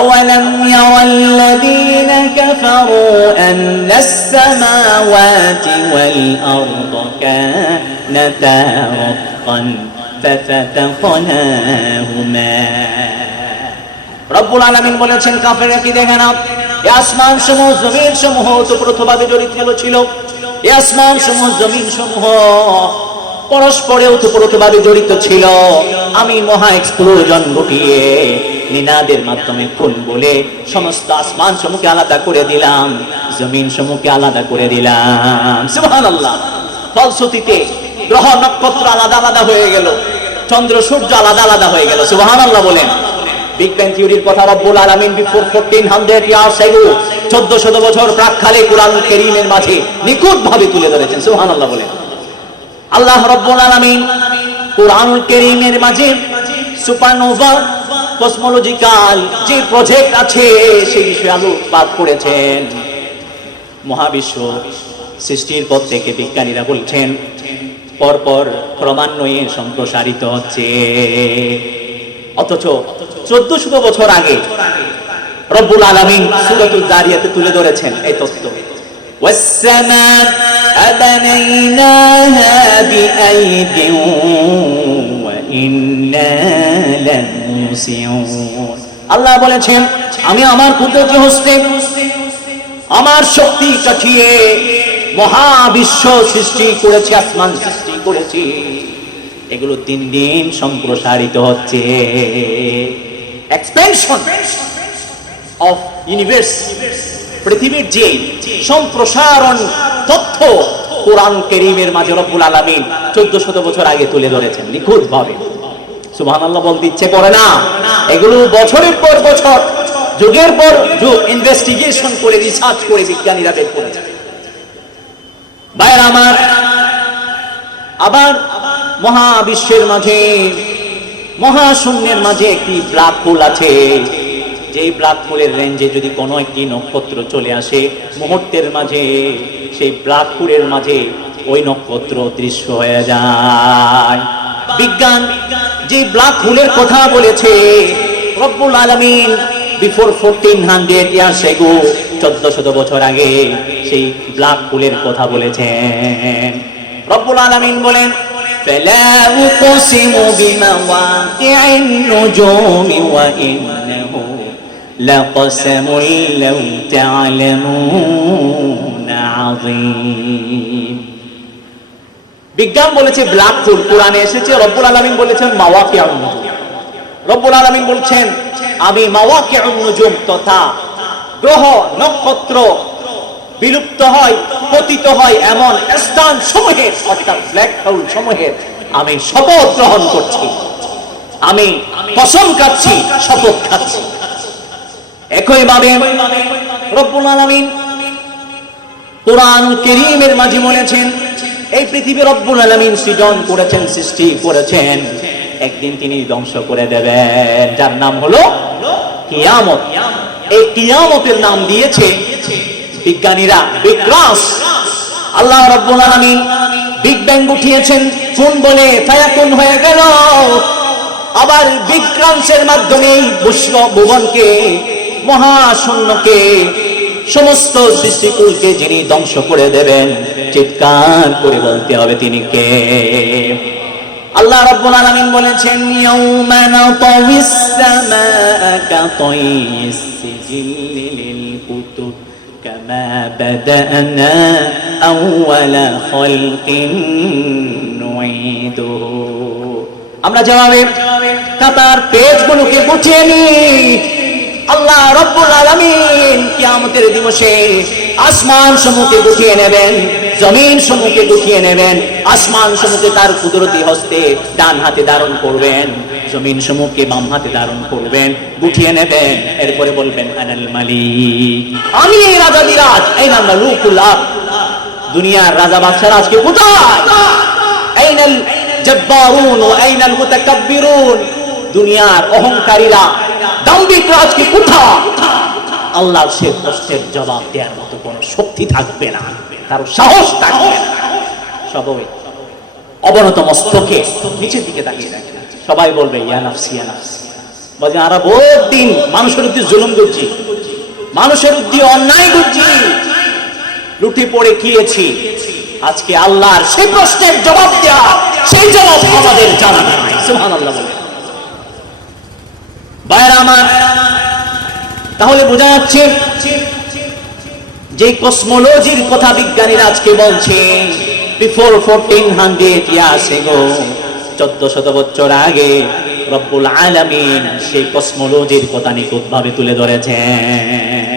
أولم ير الذين كفروا أن السماوات والأرض كانتا رتقا ففتقناهما। রব্বুল আলামিন বলেছেন কাফেররা কি দেখে না, এই আসমান সমূহ, জমিন সমূহ ওতপ্রোতভাবে জড়িত ছিল। এই আসমান সমূহ, জমিন সমূহ পরস্পরে ওতপ্রোতভাবে জড়িত ছিল। আমি মহা এক্সপ্লোশন ঘটিয়ে নিনাদের মাধ্যমে খুন বলে সমস্ত আসমান সমূহকে আলাদা করে দিলাম, জমিন সমূহকে আলাদা করে দিলাম। সুবহানাল্লাহ। ফলশ্রুতিতে গ্রহ নক্ষত্র আলাদা আলাদা হয়ে গেল, চন্দ্র সূর্য আলাদা আলাদা হয়ে গেল। সুবহানাল্লাহ বলেন। বিগ ব্যাং থিওরির কথা রব্বুল আলামিন বিফোর 1400 ইয়ার্স এগো, 1400 বছর প্রাক্কালে কোরআন কারীমের মাঝে নিখুঁত ভাবে তুলে ধরেছেন। সুবহানাল্লাহ বলেন। আল্লাহ রব্বুল আলামিন কোরআনুল কারীমের মাঝে সুপারনোভা, কসমোলজিক্যাল যে প্রজেক্ট আছে সেই বিষয়ে আলোকপাত করেছেন। মহাবিশ্ব সৃষ্টির পর থেকে বিজ্ঞানীরা বলছেন পরপর ক্রমান্বয়ে সম্প্রসারিত হচ্ছে। অথচ 1400 বছর আগে রব্বুল আলামিন সূরাতুল যারিয়াতে তুলে ধরেছেন এই তত্ত্ব। ওয়াস-সামাআ বানাইনাহা বিআইদিন ওয়া ইন্না লামুসিউন। আল্লাহ বলেছেন আমি আমার কুদরতি হস্তে, আমার শক্তি কাটিয়ে মহাবিশ্ব সৃষ্টি করেছি, আসমান সৃষ্টি করেছি। এগুলো দিন দিন সম্প্রসারিত হচ্ছে। এক্সপেনশন অফ ইউনিভার্স, পৃথিবীর যে সম্প্রসারণ তথ্য কোরআন কারীমের মাঝে রব্বুল আলামিন 1400 বছর আগে তুলে ধরেছেন নিখুঁত ভাবে। সুবহানাল্লাহ বলতে ইচ্ছে করে না? এগুলো বছরের পর বছর, যুগের পর যুগ ইনভেস্টিগেশন করে, রিসার্চ করে বিজ্ঞানীরা বের করেছেন। ভাইরা আমার, আবার মহাবিশ্বের মাঝে মহাশূন্যের মাঝে একটি ব্ল্যাক হোল আছে, যেই ব্ল্যাক হোলের রেঞ্জে যদি কোনো একটি নক্ষত্র চলে আসে, মুহূর্তের মাঝে সেই ব্ল্যাক হোলের মাঝে ওই নক্ষত্র দৃশ্য হয়ে যায়। বিজ্ঞান যে ব্ল্যাক হোলের কথা বলেছে, রব্বুল আলামিন বিফোর 1400 ইয়ার্স এগো, 1400 বছর আগে সেই ব্ল্যাক হোলের কথা বলেছেন। রব্বুল আলামিন বলেন, ফালা উকসিমু বিমাওয়াকি'ন নুজুমি ওয়া ইন্নাহু লাকসামুল লাউ তা'লামুনা আযীম। বিজ্ঞান বলেছে ব্ল্যাক হোল, কোরআনে এসেছে। রব্বুল আলামিন বলেছেন মাওয়াকি'ুন নুজুম। রব্বুল আলামিন বলছেন আমি মাওয়াকি'ুন নুজুম তথা গ্রহ নক্ষত্র বিলুপ্ত হয়, পতিত হয় এমন স্থান সমূহের, অর্থাৎ ব্ল্যাক হোল সমূহের আমি শপথ গ্রহণ করছি, আমি কসম খাচ্ছি, শপথ খাচ্ছি। একইভাবে রব্বুল আলামিন কুরআনুল কারীমের মাঝে বলেছেন এই পৃথিবী রব্বুল আলামিন সৃজন করেছেন, সৃষ্টি করেছেন, একদিন তিনি ধ্বংস করে দেবেন, যার নাম হলো কিয়ামত। এই কিয়ামতের নাম দিয়েছে বিজ্ঞানীরা বিগ ক্রাশ। আল্লাহ রাব্বুল আলামিন বিগ ব্যাং উঠিয়েছেন, কোন বলে ফায়াকুন হয়ে গেল। আবার বিগ ক্রান্সের মাধ্যমে বিশ্ব ভুবনকে, মহাশূন্যকে, সমস্ত সৃষ্টিকুলকে যিনি ধ্বংস করে দেবেন, চিৎকার করে বলতে হবে তিনি কে। আল্লাহ রাব্বুল আলামিন বলেছেন ইয়াউমা নাতাউইস সামাআ কাতাইস সিজিল্লি লিল কুতুব কামা বাদানা আউওয়ালা খালকিন নুঈদুহু। আমরা যেভাবে খাতার পেজগুলোকে গুছিয়ে নিই, আল্লাহ রাব্বুল আলামিন কিয়ামতের দিবসে আসমান সমূহকে গুছিয়ে নেবেন, জমিন সমূহকে গুছিয়ে নেবেন। আসমান সমূহকে তার কুদরতি হস্তে ডান হাতে ধারণ করবেন, জমিন সমূহকে বাম হাতে ধারণ করবেন, গুছিয়ে নেবেন। এরপরে বলবেন আনাল মালিক, আমি এই রাজা বিরাজ। আইনাল মালুকুল আরদ, দুনিয়ার রাজা বাদশারা আজকে কোথায়? আইনাল জব্বারুন ওয়া আইনাল মুতাকাব্বিরুন, দুনিয়ার অহংকারীরা, দাম্ভিকরা আজকে কোথায়? আল্লাহর সে প্রশ্নের জবাব দেওয়ার মতো কোনো শক্তি থাকবে না, কারো সাহস থাকবে না। সবাই অবনত মস্তকে নিচের দিকে তাকিয়ে থাকে, সবাই বলবে ইয়া নাফসি ইয়া নাফসি। বলে আমরা বহুত দিন মানুষের উদ্দেশ্য জুলুম করছি, মানুষের উদ্দেশ্যে অন্যায় করছি, লুটে পড়ে খেয়েছি। আজকে আল্লাহর সেই প্রশ্নের জবাব দেওয়া, সেই জবাব আমাদের জানা নাই। সুবহানাল্লাহ বলে। ভাইরা আমার, তাহলে বোঝা যাচ্ছে যে কসমোলজির কথা বিজ্ঞানীরা আজকে বলছে, বিফোর 1400 ইয়ার্স এগো, 1400 বছর আগে রব্বুল আলামিন সেই কসমোলজির কথা নিখুঁতভাবে তুলে ধরেছেন।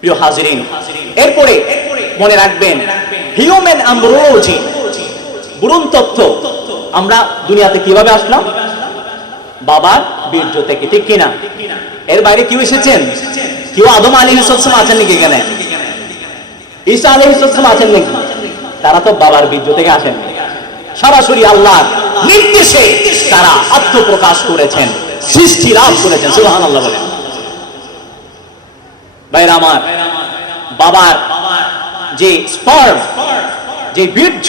প্রিয় হাজিরিন, এরপরে মনে রাখবেন হিউম্যান এমব্রিওলজি, ভ্রূণ তত্ত্ব। আমরা দুনিয়াতে কিভাবে আসলাম? বাবার বীর্য থেকে, ঠিক কিনা? এর বাইরে কেউ এসেছেন? কেউ আদম আলাইহিস সালাম আছেন নাকি এখানে? ঈসা আলাইহিস সালাম আছেন নাকি? তারা তো বাবার বীর্য থেকে আসেন, সরাসরি আল্লাহর নির্দেশে তারা আত্মপ্রকাশ করেছেন, সৃষ্টি লাভ করেছেন। সুবহানাল্লাহ বলেন। ভাইরা আমার, বাবার যে স্পার্ম, যে বীর্য,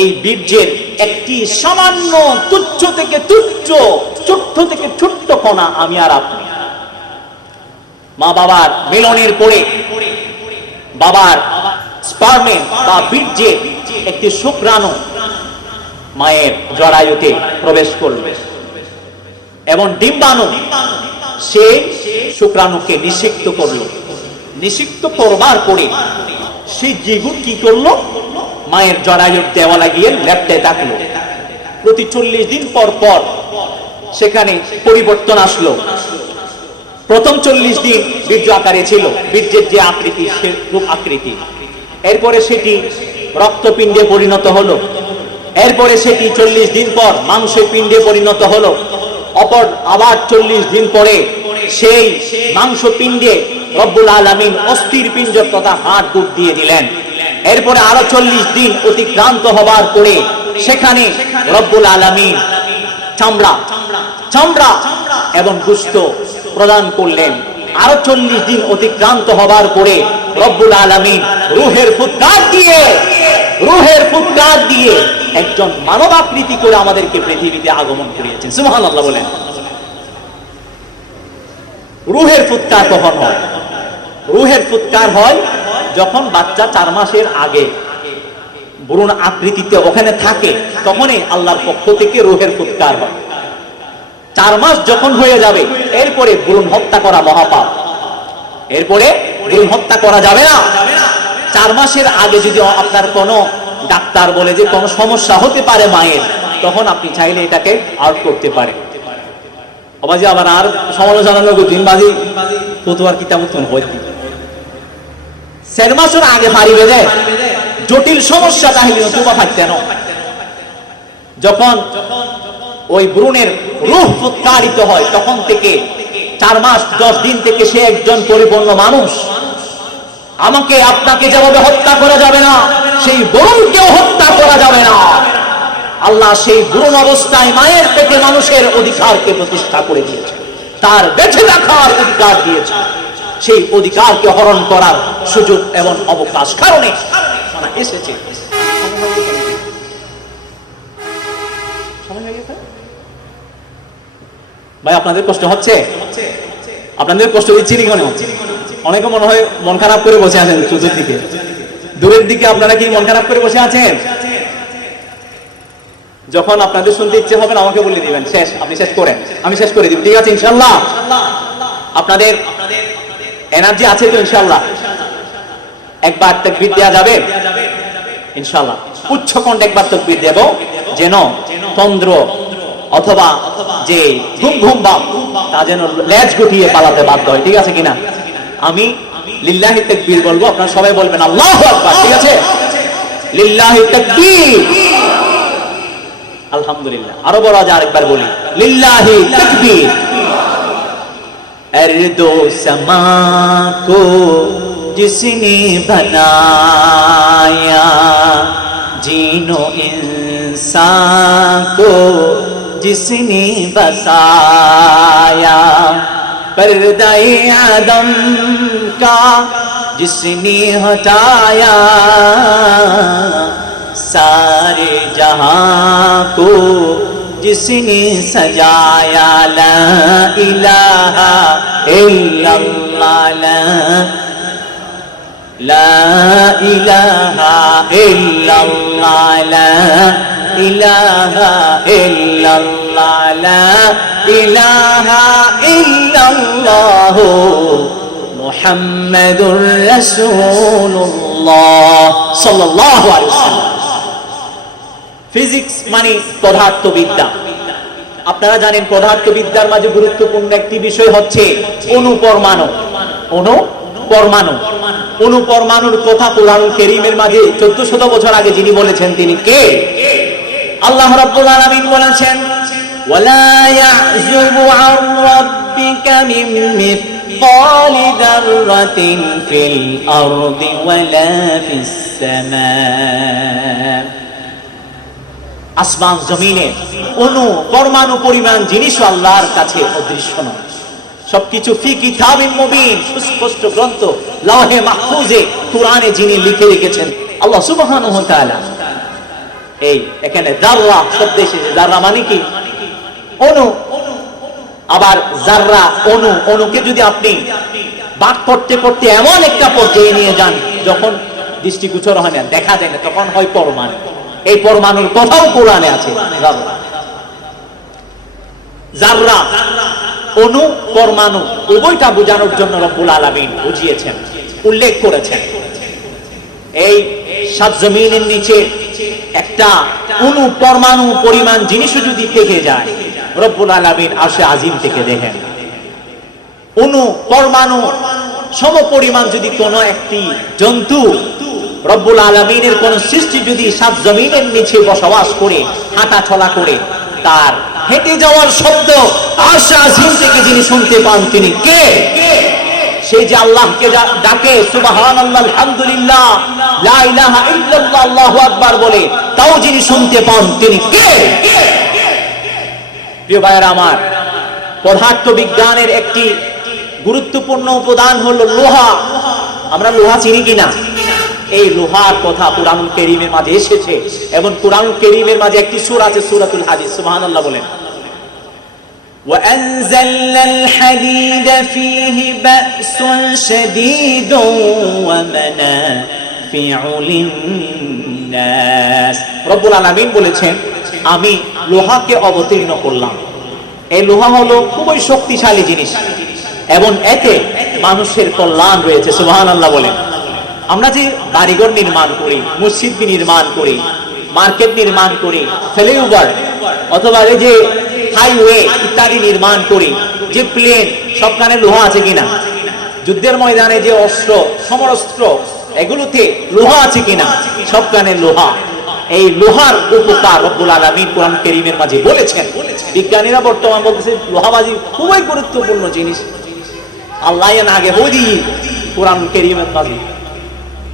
এই বীর্যের একটি সামান্য তুচ্ছ থেকে তুচ্ছ, ছোট্ট থেকে ছোট্ট কণা আমি আর আপনি। মা বাবার মিলনের পরে বাবার স্পার্মে বা বীর্যে একটি শুক্রাণু মায়ের জরায়ুতে প্রবেশ করবে এবং ডিম্বাণু সেই শুক্রাণুকে নিষিক্ত করলো। নিষিক্ত করবার পরে সেই জীবন কি করলো? মায়ের জরায়ুর দেওয়ালে গিয়ে লেপ্টে থাকলো। প্রতি 40 দিন পর পর সেখানে পরিবর্তন আসলো। প্রথম 40 দিন বীর্য আকারে ছিল, বীর্যের যে আকৃতি সে রূপ আকৃতি। এরপরে সেটি রক্তপিণ্ডে পরিণত হলো। এরপরে সেটি 40 দিন পর মাংসের পিণ্ডে পরিণত হলো। অপর আবার 40 দিন পরে সেই মাংসপিণ্ডে রব্বুল আলামিন অস্থির পিণ্ড তথা হাড় গুড় দিয়ে দিলেন। এরপরে আরো 40 দিন অতিক্রান্ত হবার পরে সেখানে রব্বুল আলামিন চামড়া চামড়া এবং গোশত প্রদান করলেন। আরো 40 দিন অতিক্রান্ত হবার পরে রব্বুল আলামিন রূহের ফুৎকার দিয়ে একজন মানবাকৃতি করে আমাদেরকে পৃথিবীতে আগমন করিয়েছেন। সুবহানাল্লাহ বলেন। রূহের ফুৎকার কখন হয়? রূহের ফুৎকার হয় যখন বাচ্চা 4 মাসের আগে ভ্রূণ আকৃতিতে ওখানে থাকে, তখনই আল্লাহর পক্ষ থেকে রূহের ফুৎকার হয়। 4 মাস যখন হয়ে যাবে এরপরে ভ্রূণ হত্যা করা মহাপাপ, এরপরে ভ্রূণ হত্যা করা যাবে না। 4 মাসের আগে যদি আপনার কোনো ডাক্তার বলে যে কোনো সমস্যা হতে পারে মায়ের, তখন আপনি চাইলে এটাকে আউট করতে পারেন। অবাজি আবার আর সমালোচনা লোক দিনবাজি ফতুয়ার কিতাব উত্তম হইতে 4 মাসের আগে পারিবে যে জটিল সমস্যা তাহলে তোবা থাকতেন। যখন ওই ভ্রূণের রূহ ফুৎকারিত হয় তখন থেকে 4 মাস 10 দিন থেকে সে একজন পরিপূর্ণ মানুষ। আমাকে আপনাকে যেভাবে হত্যা করা যাবে না, সেই ভ্রূণকেও হত্যা করা যাবে না। আল্লাহ সেই ভ্রূণ অবস্থায় মায়ের পেটে মানুষের অধিকারকে প্রতিষ্ঠা করে দিয়েছে, তার বেঁচে থাকার অধিকার দিয়েছে। সেই অধিকারকে হরণ করার সুযোগ এবং অবকাশ কারণে এসেছে। ভাই আপনাদের কষ্ট হচ্ছে? আপনাদের কষ্ট হচ্ছে নি? কেন হচ্ছে? অনেকে মনে হয় মন খারাপ করে বসে আছেন চতুর্দিকে, দূরের দিকে আপনারা কি মন খারাপ করে বসে আছেন? যখন আপনাদের শুনতে ইচ্ছে হবে আমাকে বলে দিবেন, শেষ, আপনি শেষ করেন, আমি শেষ করে দিব, ঠিক আছে ইনশাআল্লাহ? আপনাদের এনার্জি আছে তো ইনশাআল্লাহ? একবার তাকবীর দেয়া যাবে ইনশাআল্লাহ? উচ্চ কণ্ঠে একবার তাকবীর দেব, যেন তন্দ্র অথবা যে ঘুম ঘুম ভাব তা যেন লেজ গুটিয়ে পালাতে বাধ্য হয়, ঠিক আছে কিনা? আমি লিল্লাহি তাকবীর বলবো, আপনারা সবাই বলবেন আল্লাহু আকবার, ঠিক আছে? লিল্লাহি তাকবীর, আলহামদুলিল্লাহ। আরো বড় আজ আরেকবার বলি, লিল্লাহি তাকবীর। अर्दो समा को जिसने बनाया, जीनो इंसान को जिसने बसाया, पर्दाए आदम का जिसने हटाया, सारे जहां को जिसने सजाया, ला इलाहा इल्लल्लाह, ला इलाहा इल्लल्लाह, ला इलाहा इल्लल्लाह, ला इलाहा इल्लल्लाह, मुहम्मदुर রাসূলুল্লাহ সাল্লাল্লাহু আলাইহি ওয়াসাল্লাম। ফিজিক্স মানে পদার্থবিদ্যা। আপনারা জানেন পদার্থবিদ্যার মাঝে গুরুত্বপূর্ণ একটি বিষয় হচ্ছে অণুপরমাণু। অণুপরমাণুর কথা কুরআনুল কারীমের মাঝে 1400 বছর আগে যিনি বলেছেন তিনি কে? আল্লাহ রাব্বুল আলামিন বলেছেন, ওয়ালা ইয়াযুবু আন রাব্বিকা মিন মিসকালি যাররাতিন ফিল আরদি ওয়ালা ফিস সামা। আসমান জমিনে অণু পরমাণু পরিমাণ জিনিসও আল্লাহর কাছে অদৃশ্য নয়। সবকিছু ফি কিতাবিন মুবিন, সুস্পষ্ট গ্রন্থ লাওহে মাহফুজে কুরআনে যিনি লিখে রেখেছেন আল্লাহ সুবহানাহু ওয়া তাআলা। এই এখানে যাররা শব্দ এসেছে, যাররা মানে কি? অণু। আবার যাররা অণু, অণুকে যদি আপনি বাক করতে করতে এমন একটা পর্যায়ে নিয়ে যান যখন দৃষ্টিগোচর হয় না, দেখা যায় না, তখন হয় পরমাণু। এই পরমাণুর কথাও কোরআনে আছে। যাররা, অণু, পরমাণু উভয়টা বোঝানোর জন্য রব্বুল আলামিন বুঝিয়েছেন, উল্লেখ করেছেন। এই সাত জমিনের নিচে একটা অণু পরমাণু পরিমাণ জিনিসও যদি থেকে যায়, রব্বুল আলামিন আরশে আজিম থেকে দেখেন। অণু পরমাণু সম পরিমাণ যদি কোনো একটি জন্তু, রব্বুল আলামিনের কোন সৃষ্টি যদি সাত জমিনের নিচে বসবাস করে হাঁটা চলা করে, তার হেঁটে যাওয়ার শব্দ আরশে আজিম থেকে যিনি শুনতে পান তিনি কে? সেই যে আল্লাহকে ডাকে সুবহানাল্লাহ আলহামদুলিল্লাহ লা ইলাহা ইল্লাল্লাহ আল্লাহু আকবার বলে, তাও যিনি শুনতে পান তিনি কে? প্রিয় ভাইয়েরা আমার, পদার্থবিজ্ঞানের একটি গুরুত্বপূর্ণ উপাদান হলো লোহা। আমরা লোহা চিনি কিনা? এই লোহার কথা কুরআনুল কারীমের মাঝে এসেছে, এবং কুরআনুল কারীমের মাঝে একটি সূরা আছে, সূরাতুল হাদীদ। সুবহানাল্লাহ বলেন। وأنزلنا الحديد فيه بأس شديد ومنافع للناس। রব্বুল আলামিন বলেছেন, আমি লোহাকে অবতীর্ণ করলাম। এই লোহা হলো খুবই শক্তিশালী জিনিস, এবং এতে মানুষের কল্যাণ রয়েছে। সুবহানাল্লাহ বলেন। আমরা যে বাড়িঘর নির্মাণ করি, মসজিদ নির্মাণ করি, মার্কেট নির্মাণ করি, ফ্লাইওভার অথবা এই যে হাইওয়ে ইত্যাদি নির্মাণ করি, যে প্লেন, সবখানে লোহা আছে কিনা? যুদ্ধের ময়দানে যে অস্ত্র, সমরাস্ত্র, এগুলোতে লোহা আছে কিনা? সবখানে লোহা। এই লোহার উপকার রব্বুল আলামিন কোরআন কারীমের মাঝে বলেছেন। বিজ্ঞানীরা বর্তমান বলতেছে লোহাবাজি খুবই গুরুত্বপূর্ণ জিনিস। আল্লাহ এর আগে হদি কোরআন কারীমের মাঝে।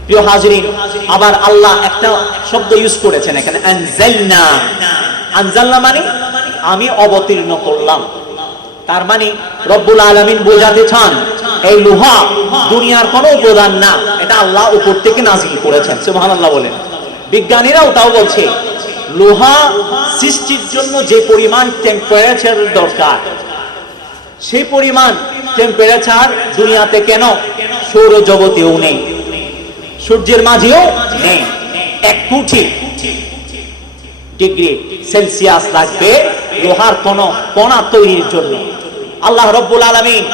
প্রিয় হাজরিন, আবার আল্লাহ একটা শব্দ ইউজ করেছেন এখানে, আনজালনা। আনজালনা মানে আমি অবতীর্ণ করলাম। তার মানে রব্বুল আলামিন বোঝাতে চান এই লোহা দুনিয়ার কোনো উপাদান না, এটা আল্লাহ উপর থেকে নাজিল করেছেন। সুবহানাল্লাহ বলেন। বিজ্ঞানীরাও তাও বলছে, লোহা সৃষ্টির জন্য যে পরিমাণ টেম্পারেচার দরকার, সেই পরিমাণ টেম্পারেচার দুনিয়াতে কেন সৌরজগতেও নেই, সূর্যের মাঝেও নেই। 1 কোটি ডিগ্রি সেলসিয়াস লাগবে লোহার কোন কণা তৈরির জন্য। আল্লাহ রব্বুল আলামিন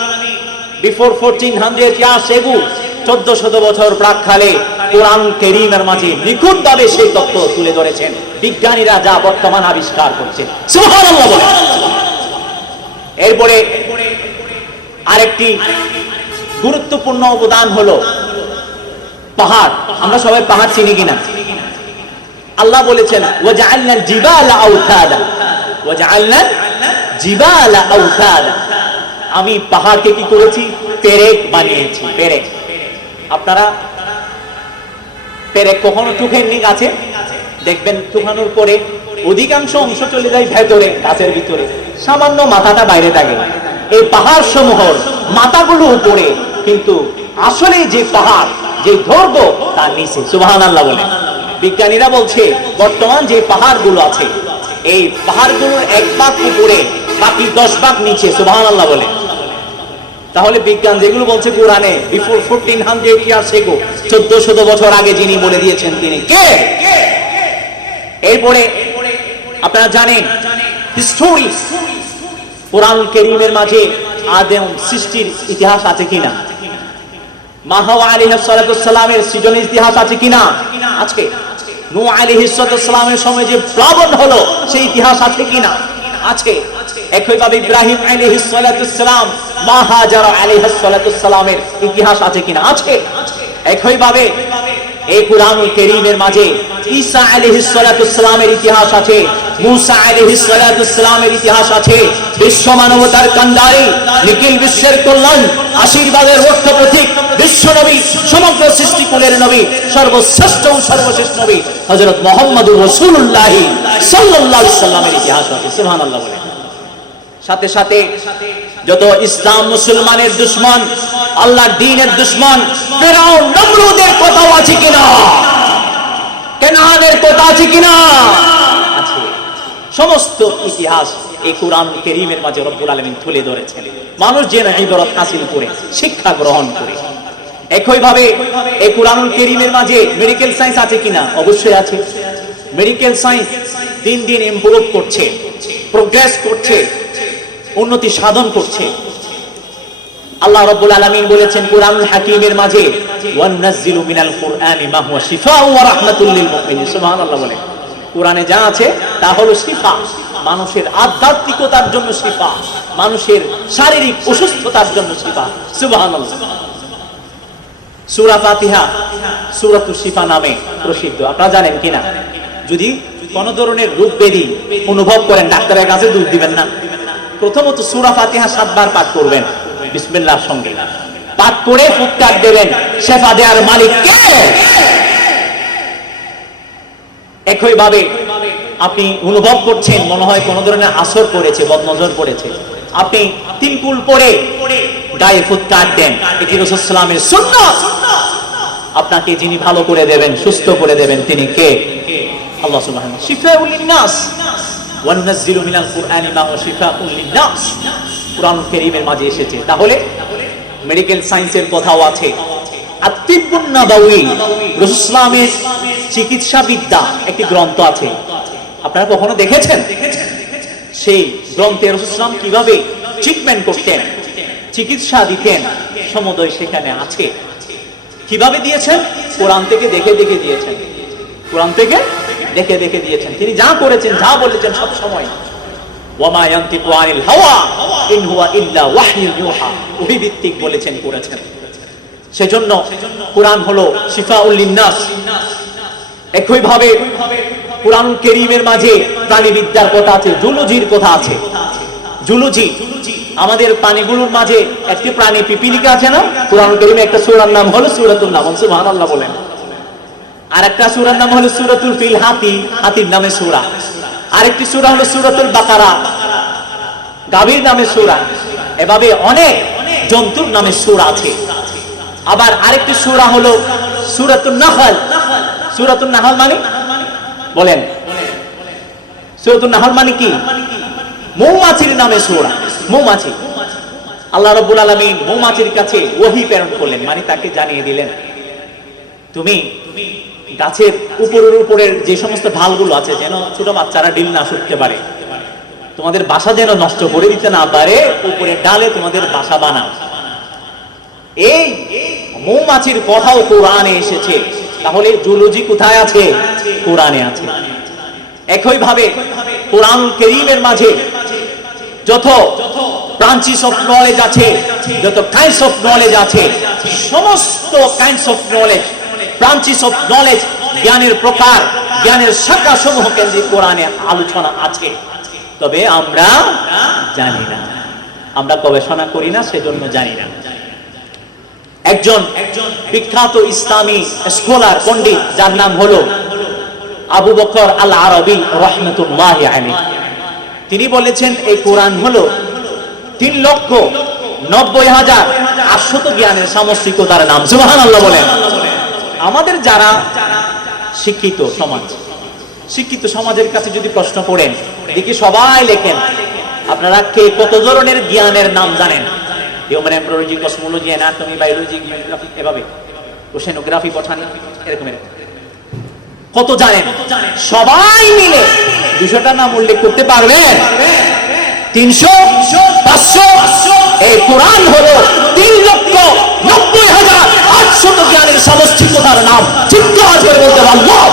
বিফোর 1400 ইয়ার্স এগো, 1400 বছর প্রাক্কালে কোরআন কারীমের মাঝে নিখুঁতভাবে সেই তত্ত্ব তুলে ধরেছেন। বিজ্ঞানীরা যা বর্তমান আবিষ্কার করছে, সুবহানাল্লাহ বলেন। এরপরে আরেকটি গুরুত্বপূর্ণ অবদান হলো পাহাড়। আমরা সবাই পাহাড় চিনি কিনা? আল্লাহ বলেছেন, ওয়াজআলনাল জিবালা আওতাদা, ওয়াজআলনাল জিবালা আওতাদা। আমি পাহাড়কে কি করেছি? পেরেক বানিয়েছি। পেরেক, আপনারা পেরেক কখনো চোখেননি? গাছে দেখবেন চোখানোর পরে অধিকাংশ অংশ চলে যায় ভেতরে, গাছের ভিতরে, সামান্য মাথাটা বাইরে থাকে। এই পাহাড় সমূহের মাথাগুলো উপরে, কিন্তু আসলে যে পাহাড়, যে দৈর্ঘ্য তার নিচে। সুবহানাল্লাহ বলেন। বিজ্ঞানীরা বলছে বর্তমান যে পাহাড়গুলো আছে, এই পাহাড়গুলোর 1 ভাগ উপরে, বাকি 10 ভাগ নিচে। সুবহানাল্লাহ বলেন। তাহলে বিজ্ঞান যেগুলো বলছে কোরআনে বিফোর 1400 ইয়ার্স এগো, 1400 বছর আগে যিনি বলে দিয়েছেন তিনি কে? এরপরে আপনারা জানেন হিস্টোরি, কোরআন কারীমের মাঝে আদম সৃষ্টির ইতিহাস আছে কিনা? মা হাওয়া আলাইহিস সালাতু সালামের সৃজনের ইতিহাস আছে কিনা? আছে। নূহ আলাইহিস সালাতু সালামের সময় যে প্লাবন হলো, সেই ইতিহাস আছে কিনা? আছে। একইভাবে ইব্রাহিম আলাইহিস সালাতু সালাম, মা হাজারা আলাইহিস সালাতু সালামের ইতিহাস আছে কিনা? আছে। একইভাবে এই কোরআনুল কারীমের মাঝে ঈসা আলাইহিস সালাতু সালামের ইতিহাস আছে, মুসা আলাইহিস সালাতু সালামের ইতিহাস আছে। বিশ্ব মানবতার কান্ডারি, নিখিল বিশ্বের কল্যাণ, আশীর্বাদের রক্ষা প্রতীক, বিশ্ব নবী, সমগ্র সৃষ্টিকুলের নবী, সর্বশ্রেষ্ঠ ও সর্বশেষ নবী হযরত মুহাম্মদুর রাসূলুল্লাহ সাল্লাল্লাহু আলাইহি সাল্লামের ইতিহাস আছে। সুবহানাল্লাহ বলেন। সাথে সাথে যত ইসলাম মুসলমানের দুশমন, আল্লাহর দ্বীনের দুশমন, ফিরআউন নমরুদের কথাও আছে কিনা? কেনানের কথা আছে কিনা? আছে। সমস্ত ইতিহাস এই কোরআন কারীমের মাঝে রব্বুল আলামিন তুলে ধরেছেন, মানুষ যেন ইবরত হাসিল করে, শিক্ষা গ্রহণ করে। একইভাবে এই কোরআনুল কারীমের মাঝে মেডিকেল সায়েন্স আছে কিনা? অবশ্যই আছে। মেডিকেল সায়েন্স দিন দিন ইমপ্রুভ করছে, প্রোগ্রেস করছে, উন্নতি সাধন করছে। আল্লাহ রাব্বুল আলামিন বলেছেন কোরআনুল হাকীমের মাঝে, ওয়ানাজ্জিলু মিনাল কুরআনি মা হুয়া শিফাউ ওয়া রাহমাতুল লিল মুমিনিন। সুবহানাল্লাহ বলেন। কোরআনে যা আছে তা হলো শিফা, মানুষের আধ্যাত্মিকতার জন্য শিফা, মানুষের শারীরিক অসুস্থতার জন্য শিফা। সুবহানাল্লাহ। সূরা ফাতিহা সূরাতুশ শিফা নামে প্রসিদ্ধ, আপনারা জানেন কিনা? যদি কোন ধরনের রোগ ব্যাধি অনুভব করেন, ডাক্তারের কাছে দূর দিবেন না। প্রথমত সূরা ফাতিহা 7 বার পাঠ করবেন বিসমিল্লাহর সঙ্গে। পাঠ করে ফুৎকার দেবেন, শেফা দেওয়ার মালিক কে? একইভাবে আপনি অনুভব করছেন মনে হয় কোন ধরনের আসর পড়েছে, বদনজর পড়েছে, আপনি 3 কুল পরে গায়ে ফুৎকার দেন, এটি রাসূল সাল্লাল্লাহু আলাইহি ওয়াসাল্লামের সুন্নাত। আপনাকে যিনি ভালো করে দেবেন, সুস্থ করে দেবেন, তিনি কে? আল্লাহ সুবহানাহু ওয়া তাআলা। শিফাউল লিন-নাস ওয়া নুনাজ্জিলু মিনাল কুরআনি মা হুয়া শিফাউল লিন-নাস, কুরআন কারীমের মাঝে এসেছে। তাহলে মেডিকেল সায়েন্সের কথাও আছে। আত-তিব্বুন নাবাউই, রাসূল সাল্লাল্লাহু আলাইহি ওয়াসাল্লামের চিকিৎসা বিদ্যা একটি গ্রন্থ আছে, আপনারা কখনো দেখেছেন? সেই গ্রন্থে রাসূল সাল্লাল্লাহু আলাইহি ওয়াসাল্লাম কিভাবে ট্রিটমেন্ট করতেন, চিকিৎসা দিতেন, সমুদয় সেখানে আছে। কিভাবে দিয়েছেন? কোরআন থেকে দেখে দেখে দিয়েছেন, কোরআন থেকে দেখে দেখে দিয়েছেন। তিনি যা করেছেন, যা বলেছেন, সব সময় ওয়া মা ইয়ানতিকু আনিল হাওয়া ইন হুয়া ইল্লা ওয়াহয়ুন ইউহা, ওহী ভিত্তিক বলেছেন, করেছেন। সেজন্য কোরআন হলো শিফাউল লিন-নাস। একইভাবে কোরআন কারীমের মাঝে প্রাণীবিদ্যার কথা আছে, জুলজির কথা আছে। জুলজি, আমাদের প্রাণীগুলোর মাঝে একটি প্রাণী পিপিলিকা আছে না? কোরআন কারীমে একটা সূরার নাম হলো সূরাতুন নাহল, সুবহানাল্লাহ বলেন। আর একটা সূরার নাম হলো সূরাতুল ফিল, হাতি, হাতির নামে সূরা। আরেকটি সূরা হলো সূরাতুল বাকারা, গাভীর নামে সূরা। এভাবে অনেক জন্তুর নামে সূরা আছে। আবার আরেকটি সূরা হলো সূরাতুন নাহল। সূরাতুন নাহল মানে বলেন, সূরাতুন নাহল মানে কি? মৌমাছির নামে সূরা, মৌমাছি। আল্লাহ রাব্বুল আলামিন মৌমাছির কাছে ওহী প্রেরণ করলেন, মানে তাকে জানিয়ে দিলেন, তুমি গাছের উপরের যে সমস্ত ঢালগুলো আছে, যেন ছোট বাচ্চারা ডিম না শুটতে পারে, তোমাদের বাসা যেন নষ্ট করে দিতে না পারে, উপরের ডালে তোমাদের বাসা বানাও। এই মৌমাছির কথাও কোরআনে এসেছে। তাহলে জুলজি কোথায় আছে? কোরআনে আছে। একইভাবে কোরআন কারীমের মাঝে যত ব্রাঞ্চেস অফ নলেজ আছে, যত কাইন্ডস অফ নলেজ আছে, সমস্ত kinds of knowledge, branches of knowledge, জ্ঞানের প্রকার, জ্ঞানের শাখা সমূহ কেন্দ্রিক কোরআনে আলোচনা আছে। তবে আমরা জানি না, আমরা গবেষণা করি না, সেজন্য জানি না। একজন বিখ্যাত ইসলামী স্কলার, পণ্ডিত, যার নাম হলো আবু বকর আল আরবি রাহমাতুল্লাহি আলাইহি, তিনি বলেছেন এই কোরআন হলো 3,90,800 জ্ঞানের সামষ্টিকতার নাম। সুবহানাল্লাহ বলেন। আমাদের যারা শিক্ষিত সমাজ, শিক্ষিত সমাজের কাছে যদি প্রশ্ন করেন, দেখি সবাই লেখেন আপনারা কে কত ধরনের জ্ঞানের নাম জানেন? Human embryology, cosmology, anatomy, biology, geography, এভাবে ওশেনোগ্রাফি, বটানি, এরকম কত জানেন? সবাই মিলে 200টা নাম উল্লেখ করতে পারবেন? 300, 500? এই কোরআন হলো 3,90,800 জ্ঞানের সমষ্টিকতার নাম। চিৎকার করে বলতে আল্লাহ।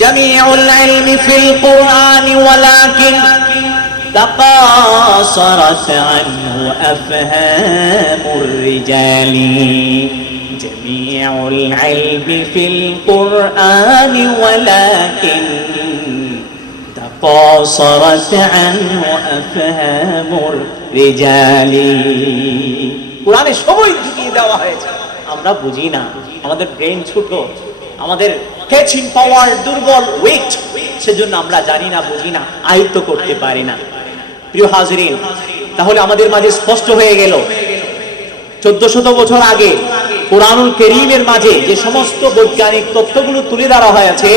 জামিউল ইলমি ফিল কুরআনি ওয়ালাকিন تقاصرت عنه أفهام الرجال جميع العلم في القرآن ولكن تقاصرت عنه أفهام الرجال। কোরআনে সবই ঢুকিয়ে দেওয়া হয়েছে, আমরা বুঝি না, আমাদের ব্রেন ছোট, আমাদের ক্যাচিং পাওয়ার দুর্বল, ওয়েট, সেজন্য আমরা জানি না, বুঝি না, আয়ত্ত করতে পারি না। প্রিয় হাজিরিন, তাহলে আমাদের মাঝে স্পষ্ট হয়ে গেল 1400 বছর আগে কোরআনুল কারীমের মাঝে যে সমস্ত বৈজ্ঞানিক তত্ত্বগুলো তুলে ধরা হয়েছে,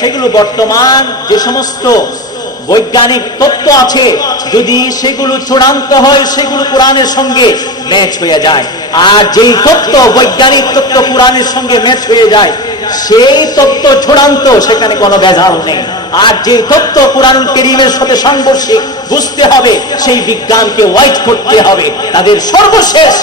সেগুলো বর্তমান যে সমস্ত বৈজ্ঞানিক তত্ত্ব আছে, যদি সেগুলো চূড়ান্ত হয়, সেগুলো কোরআনের সঙ্গে ম্যাচ হয়ে যায়। আর যেই তত্ত্ব, বৈজ্ঞানিক তত্ত্ব কোরআনের সঙ্গে ম্যাচ হয়ে যায়, সেই তত্ত্ব চূড়ান্ত, সেখানে কোনো ভেজাল নেই। আর যে তত্ত্ব কোরআনুল কারীমের সাথে সাংঘর্ষিক, বুঝতে হবে, সেই বিজ্ঞানকে ওয়াইট করতে হবে। তাদের সর্বশেষ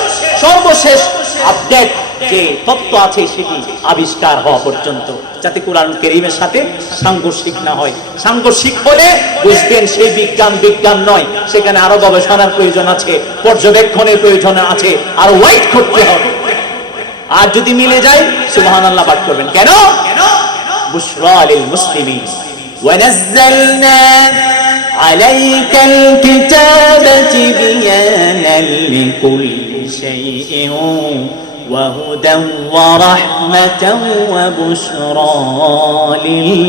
আপডেট যে তত্ত্ব আছে, সেটি আবিষ্কার হওয়া পর্যন্ত, যাতে কোরআনুল কারীমের সাথে সাংঘর্ষিক না হয়। সাংঘর্ষিক হলে বুঝবেন সেই বিজ্ঞান নয়, সেখানে আরো গবেষণার প্রয়োজন আছে, পর্যবেক্ষণের প্রয়োজন আছে, আর ওয়াইট করতে হবে। আর যদি মিলে যায়, সুবহানাল্লাহ পাঠ করবেন। কেন? বুশরা লিল মুসলিমিন ওয়া নাযালনা আলাইকাল কিতাবাতি বিয়ানাল লিকুল্লি শাইইন ওয়া হুদান ওয়া রাহমাতান ওয়া বুশরা লিল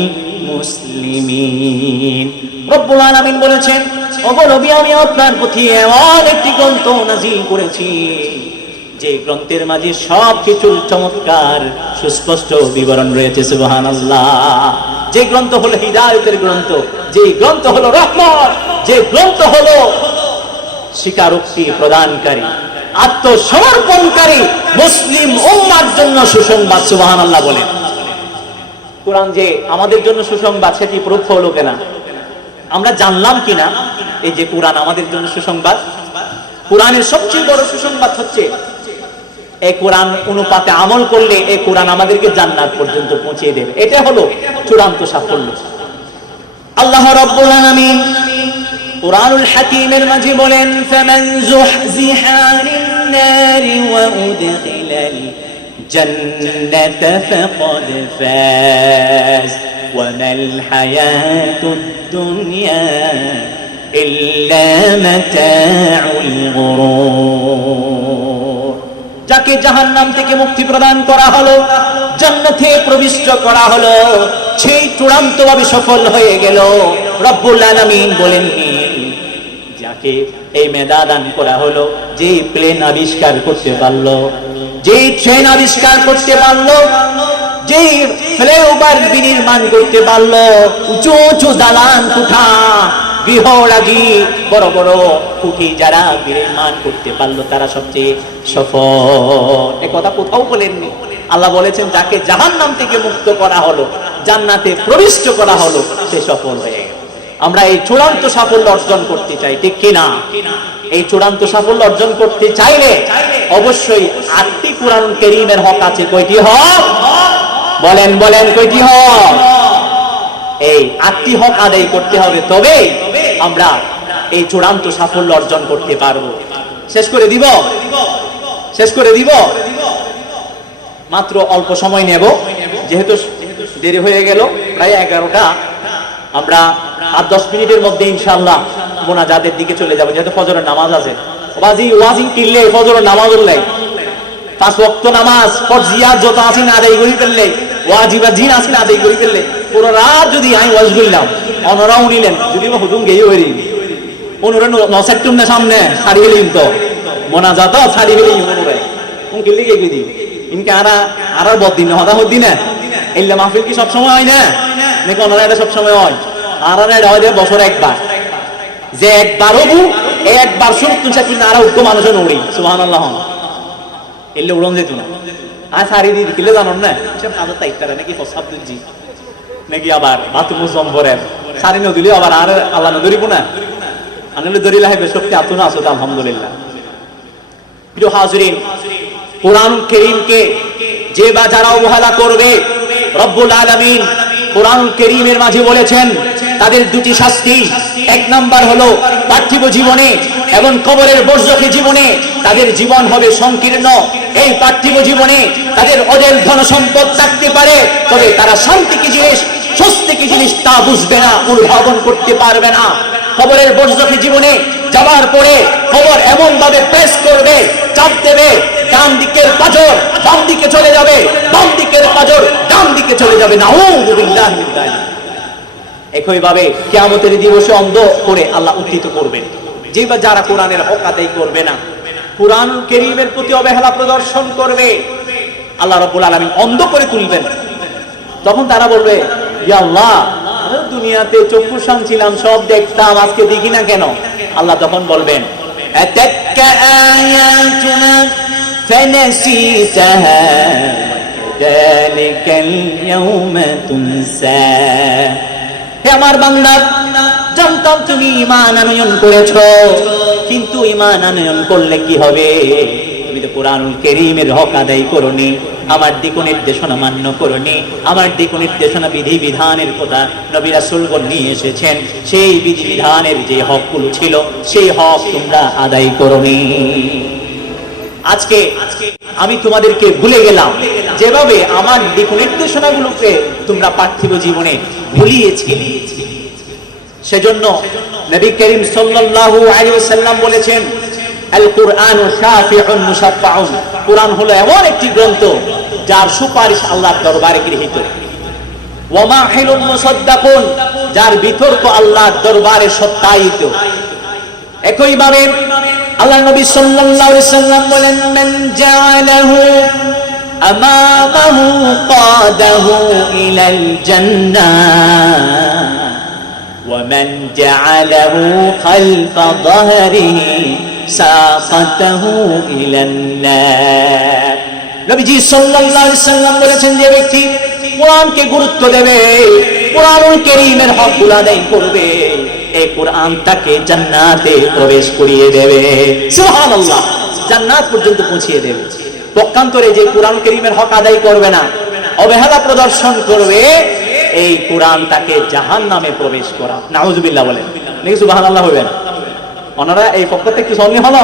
মুসলিমিন। রব্বুল আলামিন বলেছেন, ওগো নবী, আমি আপনার প্রতি এমন একটি গ্রন্থ নাযিল করেছি যে গ্রন্থের মাঝে সবকিছুর চমৎকার সুস্পষ্ট বিবরণ রয়েছে। সুবহানাল্লাহ। যে গ্রন্থ হলো হিদায়াতের গ্রন্থ, যে গ্রন্থ হলো রহমত, যে গ্রন্থ হলো স্বীকারোক্তি প্রদানকারী, আত্মসমর্পণকারী মুসলিম উম্মার জন্য সুসংবাদ। সুবহানাল্লাহ বলেন। কোরআন যে আমাদের জন্য সুসংবাদ, সেটি প্রুফ হলো কিনা, আমরা জানলাম কিনা এই যে কোরআন আমাদের জন্য সুসংবাদ। কোরআনের সবচেয়ে বড় সুসংবাদ হচ্ছে এই কোরআন অনুপাতে আমল করলে এই কোরআন আমাদেরকে জান্নাত পর্যন্ত পৌঁছে দেবে। এটা হলো চূড়ান্ত সাফল্য। আল্লাহ রাব্বুল আলামিন কুরআনুল হাকীমের মাঝে বলেন, ফামান যুহযিহা আনিন নারি ওয়া উদখিলাল জান্নাতা ফাকাদ ফাজ ওয়া মাল হায়াতুদ দুনিয়া ইল্লা মাতাউল গুরুর। যাকে জাহান্নাম থেকে মুক্তি প্রদান করা হলো, জান্নাতে প্রবিষ্ট করা হলো, সেই চূড়ান্তভাবে সফল হয়ে গেল। রব্বুল আলামিন বলেন, যাকে এই মেধা দান করা হলো, যে প্লেন আবিষ্কার করতে পারলো, যে ট্রেন আবিষ্কার করতে পারলো, যে ফ্লাইওভার বিনির্মাণ করতে পারলো, উঁচু উঁচু দালান কোঠা, গৃহরাজি, বড় বড় কুঠি যারা নির্মাণ করতে পারলো, তারা সবচেয়ে সফল। এ কথা কোথাও বলেননি। আল্লাহ বলেছেন, যাকে জাহান্নাম থেকে মুক্ত করা হলো, জান্নাতে প্রবিষ্ট করা হলো, সে সফল হয়ে গেল। আমরা এই চূড়ান্ত সাফল্য অর্জন করতে চাই, ঠিক কিনা? এই চূড়ান্ত সাফল্য অর্জন করতে চাইলে অবশ্যই 8টি কুরআন কারীমের হক আছে। কয়টি হক? বলেন বলেন, কয়টি হক? এই 8টি হক আদায় করতে হবে, তবে আমরা এই চূড়ান্ত সাফল্য অর্জন করতে পারবো। শেষ করে দিব, শেষ করে দিব। মাত্র অল্প সময় নেব, যেহেতু দেরি হয়ে গেল, প্রায় 11টা। আমরা 8-10 মিনিটের মধ্যে ইনশাআল্লাহ মোনাজাতের দিকে চলে যাব, যেহেতু ফজরের নামাজ আছে। ওয়াজিং কিনলে ফজরের নামাজ হলে 5 ওয়াক্ত নামাজ ফরজিয়াত যত আছে না আদায় করি ফেললে, ওয়াজিবা জিন আছে না আদায় করি ফেললে, পুরো রাত যদি আমি ওয়াজ করলাম, অনরাও নিলেন, যদি হুজুম গেই হইরি অনুরে নসেক্টুম না সামনে ছাড়ি গেলিম, তো মোনাজাত ছাড়ি গেলি অনুরে কোন কিল্লি গে কইদি ইনকে আর বদিন হদা হদি না। ইল্লা মাহফিল কি সব সময় হয় না? নাকি অনরা এটা সব সময় হয়? আর এটা হয় বছরে একবার, যে একবার হবু এই একবার শুনতুন চাকরি না, আর উগ্র মানুষের নড়ি। সুবহানাল্লাহ। এলে উড়ন যেত না। আর সারি দিয়ে কিলে জানোর না, সব কাজের তাইতারে নাকি প্রস্তাব দিচ্ছি, নাকি আবার বাতু মুজম্বরের সারি নদীলে আবার আর আল্লাহ নদরিব না, আনলে দরিলা হবে শক্তি আতুন আসত। আলহামদুলিল্লাহ। প্রিয় হাজরিন, কুরআন কারীমকে যে বা যারা অবহেলা করবে, রব্বুল আলামিন কুরআনুল কারীমের মাঝে বলেছেন তাদের 2টি শাস্তি। 1 নাম্বার হলো পার্থিব জীবনে এবং কবরের বরজখী জীবনে তাদের জীবন হবে সংকীর্ণ। এই পার্থিব জীবনে তাদের অঢেল ধন সম্পদ থাকতে পারে, তবে তারা শান্তি কি জিনিস, স্বস্তি কি জিনিস তা বুঝবে না, অনুধাবন করতে পারবে না। কবরের বরজখী জীবনে যাবার পরে কবর এমন ভাবে প্রেস করবে, চাপ দেবে, ডান দিকের পাঁজর বাম দিকে চলে যাবে, বাম দিকের পাঁজর ডান দিকে চলে যাবে। নাউযুবিল্লাহি মিন যালিক। একইভাবে কিয়ামতের দিবসে অন্ধ করে আল্লাহ উত্থিত করবেন যে বা যারা কোরআনের হক আদায় করবে না, কুরআন কারীমের প্রতি অবহেলা প্রদর্শন করবে, আল্লাহ রাব্বুল আলামিন অন্ধ করে তুলবেন। তখন তারা বলবে, ইয়া আল্লাহ, আমি দুনিয়াতে চক্ষুষান ছিলাম, সব দেখতাম, আজকে দেখি না কেন? আল্লাহ তখন বলবেন, আতাক্কা আয়াতুনা ফানাসিতাহা যালিকাল ইয়াউমা তুনসা। হে আমার বান্দা, জানতাম তুমি ঈমান আনয়ন করেছো, কিন্তু ঈমান আনয়ন করলে কি হবে? তুমি তো কুরআনুল কারীমের হক আদায় করোনি, আমার দিক নির্দেশনা মান্য করোনি, আমার দিক নির্দেশনা বিধি বিধানের কথা নবী রাসূলগণ নিয়ে এসেছেন, সেই বিধি বিধানের যে হকগুলো ছিল সেই হক তোমরা আদায় করোনি। আজকে আমি তোমাদেরকে ভুলে গেলাম, যেভাবে আমার দিক নির্দেশনাগুলোকে তোমরা পার্থিব জীবনে ভুলিয়েছিলে। সেজন্য নবী করিম সাল্লাল্লাহু আলাইহি ওয়াসাল্লাম বলেছেন, আল কুরআনু শাফিউন মুশাফফাউন, কুরআন হলো এমন একটি গ্রন্থ যার সুপারিশ আল্লাহর দরবারে গৃহীত, ওয়া মাহিলুন মুসাদ্দাকুন, যার বিতর্ক আল্লাহর দরবারে সত্যায়িত। একই ভাবে আল্লাহ নবী সাল্লাল্লাহু আলাইহি ওয়াসাল্লাম বলেন, মান জাআলাহু আমামাহু কাদাহু ইলাল জান্নাহ ওয়া মান জাআলাহু খালফা যাহরিহি সাকাতাহু ইলান নার। নবীজি সাল্লাল্লাহু আলাইহি ওয়াসাল্লাম বলেছেন, যে ব্যক্তি কোরআনকে গুরুত্ব দেবে, কোরআনুল কারীমের হকগুলো আদায় করবে, এই কোরআন তাকে জান্নাতে প্রবেশ করিয়ে দেবে। সুবহানাল্লাহ, জান্নাত পর্যন্ত পৌঁছিয়ে দেবে। পক্ষান্তরে যে কোরআন কারীমের হক আদায় করবে না, অবহেলা প্রদর্শন করবে, এই কোরআন তাকে জাহান্নামে প্রবেশ করা। নাউযুবিল্লাহ বলেন নাকি সুবহানাল্লাহ হবে না? ওনারা এই পক্ষতে কি সন্নি হলো,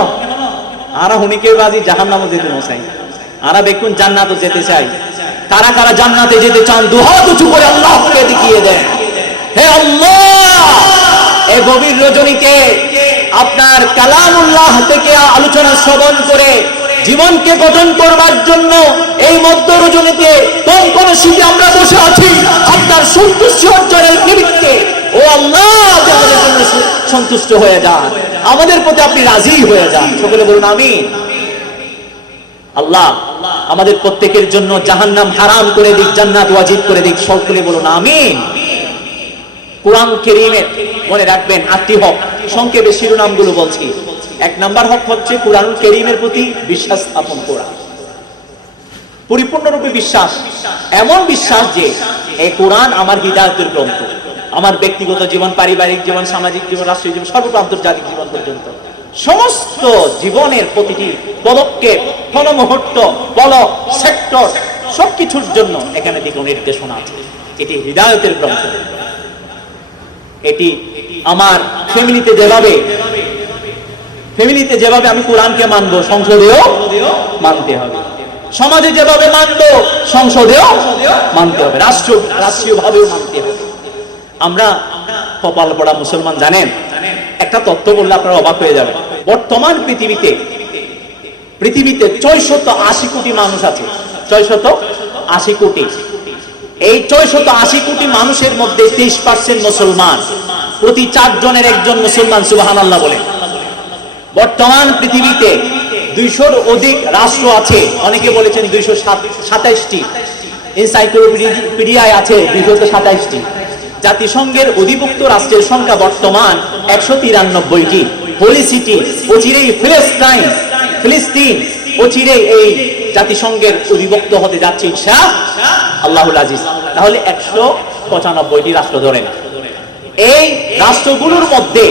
আরা হুনিকে বাজি জাহান্নামে যেতে চাই, আরা দেখুন জান্নাতও যেতে চাই। কারা কারা জান্নাতে যেতে চান দুহাত উঁচু করে আল্লাহকে দেখিয়ে দেন। হে আল্লাহ, এই গভীর রজনীতে আপনার কালামুল্লাহ থেকে আলোচনা শ্রবণ করে জীবনকে গঠন করবার জন্য এই মধ্য রজনীতে কোন কোন শীতে আমরা বসে আছি, আপনার সন্তুষ্টি অর্জনের নিমিত্তে ও আল্লাহ আমাদের জন্য সন্তুষ্ট হয়ে যান, আমাদের প্রতি আপনি রাজি হয়ে যান। সকলে বলুন আমিন। আল্লাহ আমাদের প্রত্যেকের জন্য জাহান্নাম হারাম করে দিক, জান্নাত ওয়াজিব করে দিক। সকলে বলুন আমিন। কোরআন কারীমের মনে রাখবেন 8টি হক, সংক্ষেপে শিরোনামগুলো বলছি। 1 নাম্বার হক হচ্ছে কোরআন কারীমের প্রতি বিশ্বাস স্থাপন করা, পরিপূর্ণরূপে বিশ্বাস, এমন বিশ্বাস যে এই কোরআন আমার হিদায়াতের গ্রন্থ, আমার ব্যক্তিগত জীবন, পারিবারিক জীবন, সামাজিক জীবন, রাষ্ট্রীয় জীবন, সর্বোপরি আন্তর্জাতিক জীবন পর্যন্ত সমস্ত জীবনের প্রতিটি পদক্ষেপ, ক্ষণমুহূর্ত, পলক, সেক্টর, সবকিছুর জন্য এখানে দিক নির্দেশনা আছে। এটি হিদায়াতের গ্রন্থ। এটি আমার ফ্যামিলিতে যেভাবে আমি কোরআনকে মানবো, সংসদেও মানতে হবে। সমাজে যেভাবে মানবো, সংসদেও মানতে হবে, রাষ্ট্রীয়ভাবেও মানতে হবে। আমরা কপাল পড়া মুসলমান। জানেন, একটা তথ্য বললে আপনারা অবাক হয়ে যাবেন। বর্তমান পৃথিবীতে 680 কোটি মানুষ আছে। 680 কোটি। এই 680 কোটি মানুষের মধ্যে 23% মুসলমান। প্রতি 4 জনের 1 জন মুসলমান। সুবহানাল্লাহ বলেন। বর্তমান পৃথিবীতে 200-র অধিক রাষ্ট্র আছে। অনেকে বলেছেন 227টি, এনসাইক্লোপিডিয়ায় আছে 227টি। জাতিসংঘের অধিভুক্ত রাষ্ট্রের সংখ্যা বর্তমান 193টি। হোলি সিটি, অচিরেই ফিলিস্তিন, অচিরেই এই জাতিসংঘের অধিভুক্ত হতে যাচ্ছে ইনশাআল্লাহুল আজিজ। তাহলে 195টি রাষ্ট্র ধরেন। এই রাষ্ট্রগুলোর মধ্যে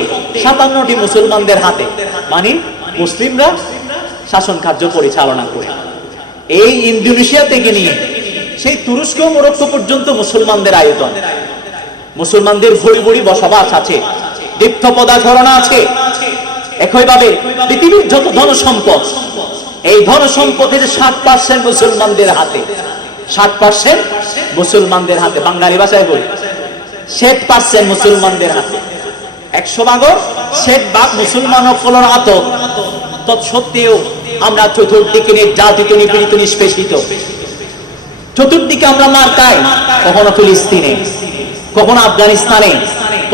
57টি মুসলমানদের হাতে, মানে মুসলিমরা শাসন কার্য পরিচালনা করে। এই ইন্দোনেশিয়া থেকে নিয়ে সেই তুরস্ক, মরক্কো পর্যন্ত মুসলমানদের আয়তন, মুসলমানদের ভরি ভরি বসবাস আছে, দীপ্তপদা ঝরনা আছে। একইভাবে পৃথিবীর যত ধন সম্পদ, এই ধন সম্পদের 60% মুসলমানদের হাতে। 60% মুসলমানদের হাতে। বাঙালি ভাষায় বলি 60% মুসলমানদের হাতে। 100 ভাগের 60 ভাগ মুসলমান সকলের হাতে। তৎসত্ত্বেও আমরা চতুর্দিকে নির্যাতিত, নিপীড়িত, নিষ্পেষিত। চতুর্দিকে আমরা মার খাই, কখনো ফিলিস্তিনে, কখনো আফগানিস্তানে,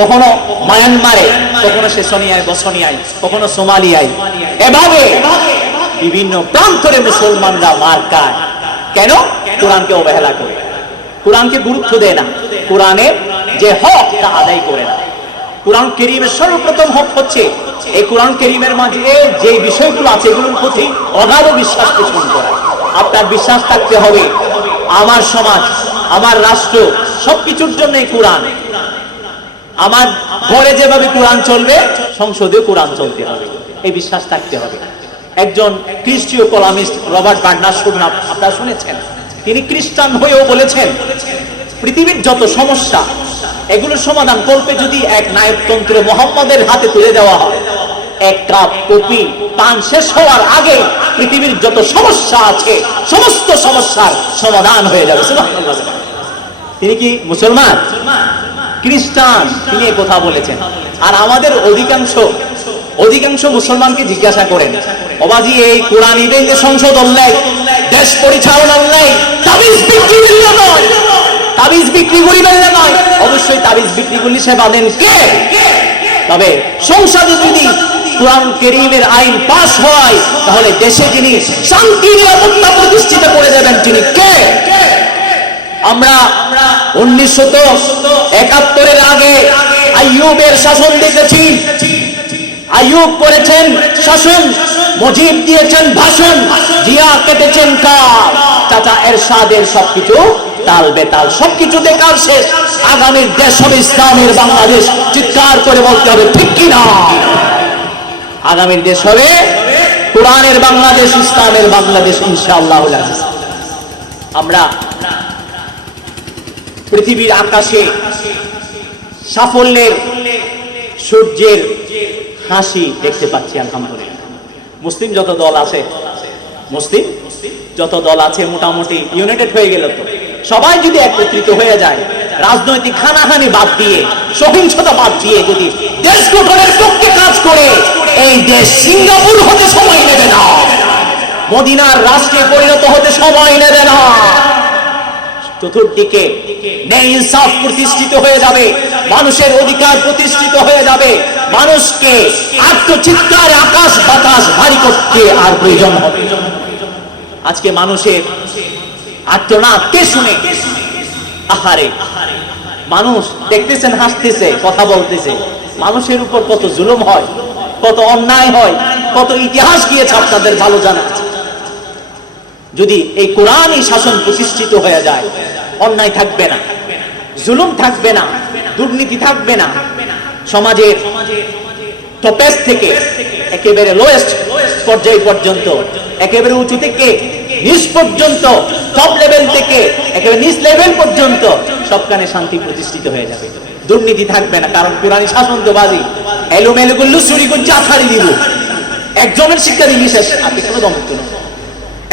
কখনো মায়ানমারে, কখনো সেসনিয়ায়, বসনিয়ায়, কখনো সোমালিয়ায়। এভাবে বিভিন্ন প্রান্তরে মুসলমানরা মার খায়। কেন? কোরআনকে অবহেলা করে, কোরআনকে গুরুত্ব দেয় না, কোরআনের যে হক তা আদায় করে না। কোরআন কারীমের সর্বপ্রথম হক হচ্ছে এই কোরআন কারীমের মাঝে যে বিষয়গুলো আছে এগুলোর প্রতি অগাধ বিশ্বাস পোষণ করা। আপনার বিশ্বাস থাকতে হবে আমার সমাজ, আমার রাষ্ট্র, সবকিছুর জন্য কোরআন। আমার ঘরে যেভাবে কোরআন চলবে, সংসদেও কোরআন চলতে হবে, এই বিশ্বাস থাকতে হবে। একজন খ্রিস্টীয় কলামিস্ট রবার্ট বার্নার্ড শো আপনারা শুনেছেন, তিনি খ্রিস্টান হয়েও বলেছেন পৃথিবীর যত সমস্যা এগুলোর সমাধান কল্পে যদি এক নায়কতন্ত্র মোহাম্মদের হাতে তুলে দেওয়া হয়, 1 কাপ কফি পান শেষ হওয়ার আগে পৃথিবীর যত সমস্যা আছে সমস্ত সমস্যার সমাধান হয়ে যাবে। তিনি কি মুসলমান? খ্রিস্টান তিনি কথা বলেছেন। আর আমাদের অধিকাংশ মুসলমানকে জিজ্ঞাসা করেন, বাবাজি এই কোরআন ইবেন যে সংসদ অন্যায়, দেশ পরিচালনা অন্যায়, তাবিজ বিক্রি করলে নয়, তাবিজ বিক্রি করিবেন না নয়, অবশ্যই তাবিজ বিক্রি করলে সেবা দেন কে? তবে সংসদে যদি কোরআন কারীমের আইন পাস হয় তাহলে দেশে যিনি শান্তি নিরাপত্তা প্রতিষ্ঠিত করে দেবেন তিনি কে? আমরা 1971 আগে আইয়ুবের শাসন দেখেছি। আইয়ুব করেছেন শাসন, মুজিব দিয়েছেন ভাষণ, জিয়া কেটেছেন কাল, চাচা এরশাদের সবকিছু তাল বেতাল, সবকিছু দেখার শেষ। আগামীর দেশ হবে ইসলামের বাংলাদেশ, চিৎকার করে বলতে হবে ঠিক কিনা? আগামীর দেশ হবে কোরআনের বাংলাদেশ, ইসলামের বাংলাদেশ ইনশাআল্লাহ। আমরা পৃথিবীর আকাশে সাফল্যের সূর্যের হাসি দেখতে পাচ্ছি আলহামদুলিল্লাহ। মুসলিম যত দল আছে মোটামুটি ইউনাইটেড হয়ে গেল। তো সবাই যদি একত্রিত হয়ে যায়, রাজনৈতিক হানাহানি বাদ দিয়ে, সহিংসতা বাদ দিয়ে যদি দেশ গঠনের পক্ষে কাজ করে, এই দেশ সিঙ্গাপুর হতে সময় নেবে না, মদিনার রাষ্ট্রে পরিণত হতে সময় নেবে না। চতুর্দিকে ন্যায় ইনসাফ প্রতিষ্ঠিত হয়ে যাবে, মানুষের অধিকার প্রতিষ্ঠিত হয়ে যাবে, মানুষকে আত্মচিৎকার আকাশ বাতাস ভারী করতে আর প্রয়োজন হবে। আজকে মানুষের আর্তনাদ কে শুনে? আহারে, মানুষ দেখতেছেন, হাসতেছে, কথা বলতেছে, মানুষের উপর কত জুলুম হয়, কত অন্যায় হয়, কত ইতিহাস গিয়েছে আপনাদের ভালো জানা আছে। যদি এই কোরআনই শাসন প্রতিষ্ঠিত হয়ে যায়, অন্যায় থাকবে না, জুলুম থাকবে না, দুর্নীতি থাকবে না। সমাজের টপেস্ট থেকে একেবারে লোয়েস্ট পর্যায় পর্যন্ত, একেবারে উঁচু থেকে নিচ পর্যন্ত, টপ লেভেল থেকে একেবারে নিচ লেভেল পর্যন্ত সবখানে শান্তি প্রতিষ্ঠিত হয়ে যাবে, দুর্নীতি থাকবে না। কারণ কোরআনী শাসন তো বাজি এলোমেলো গুলো চুরি করছে, আছাড়ি দিব, একজনের শিক্ষা দিবি শেষ, আপনি কোনো দমক না।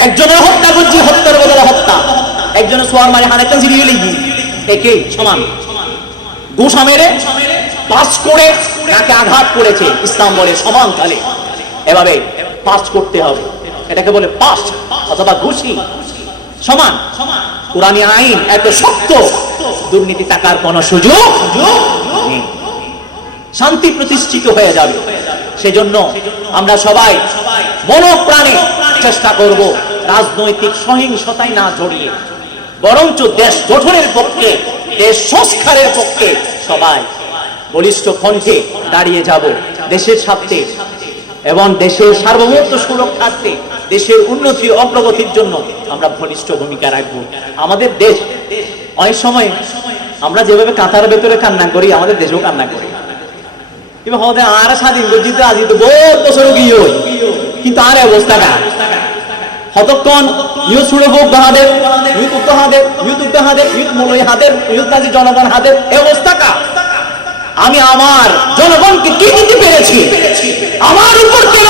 একজনের হত্যা করছি, হত্যার বদলে হত্যা, একজনের সোয়ার মারে হানাইতে জিরিয়ে লিখি, একই সমান। ঘুষা মেরে পাস করে নাকে আঘাত করেছে, ইসলাম বলে সমান তালে এভাবে পাস করতে হবে, এটাকে বলে পাস অথবা ঘুষি, সমান। কোরআনী আইন এত শক্ত, দুর্নীতি টাকার কোন সুযোগ নেই, শান্তি প্রতিষ্ঠিত হয়ে যাবে। সেজন্য আমরা সবাই মনোপ্রাণে চেষ্টা করব রাজনৈতিক সহিংসতায় না জড়িয়ে, বরঞ্চ দেশ গঠনের পক্ষে, দেশ সংস্কারের পক্ষে সবাই বলিষ্ঠ কণ্ঠে দাঁড়িয়ে যাব। দেশের স্বার্থে এবং দেশের সার্বভৌমত্ব সুরক্ষার্থে, দেশের উন্নতি অগ্রগতির জন্য আমরা বলিষ্ঠ ভূমিকা রাখবো। আমাদের দেশ অনেক সময় আমরা যেভাবে কাঁথার ভেতরে কান্না করি, আমাদের দেশেও কান্না করি, কিন্তু আমাদের আর স্বাধীন করছি তো আজি তো বহুত বছর গিয়ে হই, কিন্তু আর অবস্থা না। কতক্ষণ ইউথ সুরভোগ হাদের, ইউথ উত্তর হাদের, ইউথ উত্তর হাদের, ইউথ মূলই হাদের, ইউথ নাজি জনগণ হাদের, এই অবস্থা কা? আমি আমার জনগণকে কি দিতে পেরেছি? আমার উপর কেন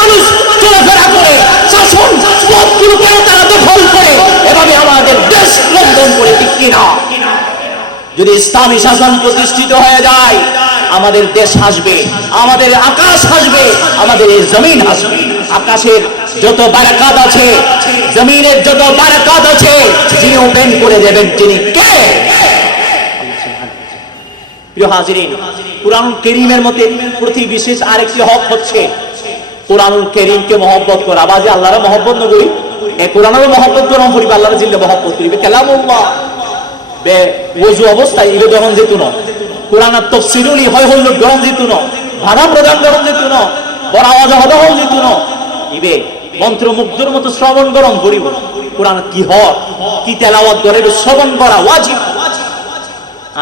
মানুষ চলাফেরা করে, শাসন সবগুলো কেন তারা দখল করে, এভাবে আমাদের দেশ লঙ্ঘন করে, ঠিক কিনা? যদি ইসলামী শাসন প্রতিষ্ঠিত হয়ে যায়, আমাদের দেশ হাসবে, আমাদের আকাশ হাসবে, আমাদের এই জমিন হাসবে। আকাশের যত বারাকাত আছে, জমিনের যত বারাকাত আছে, যিনি ওপেন করে দেবেন তিনি কে? প্রিয় হাজিরিন, কুরআনুল কারীমের মধ্যে প্রতি বিশেষ আরেকটি হক হচ্ছে কুরআনুল কারীমকে মহব্বত করা। বাজে আল্লাহর মহব্বত না করি, এই কুরআনের মহব্বত করব, করিবে আল্লাহর জিল্লে মহব্বত করিবে। কালামুল্লাহ বে ওযু অবস্থায় ইবে দহন যেত না, কুরআনের তাফসীরুলি হয় হল গ্রহণ যেত না, ভাড়া প্রদান গ্রহণ যেত না, বড় আওয়াজ হল যেত না, ইবে মন্ত্র মুগ্ধর মতো শ্রবণ গ্রহণ করিব। কুরআন কি হয়, কি তেলাওয়াত করে শ্রবণ করা ওয়াজিব।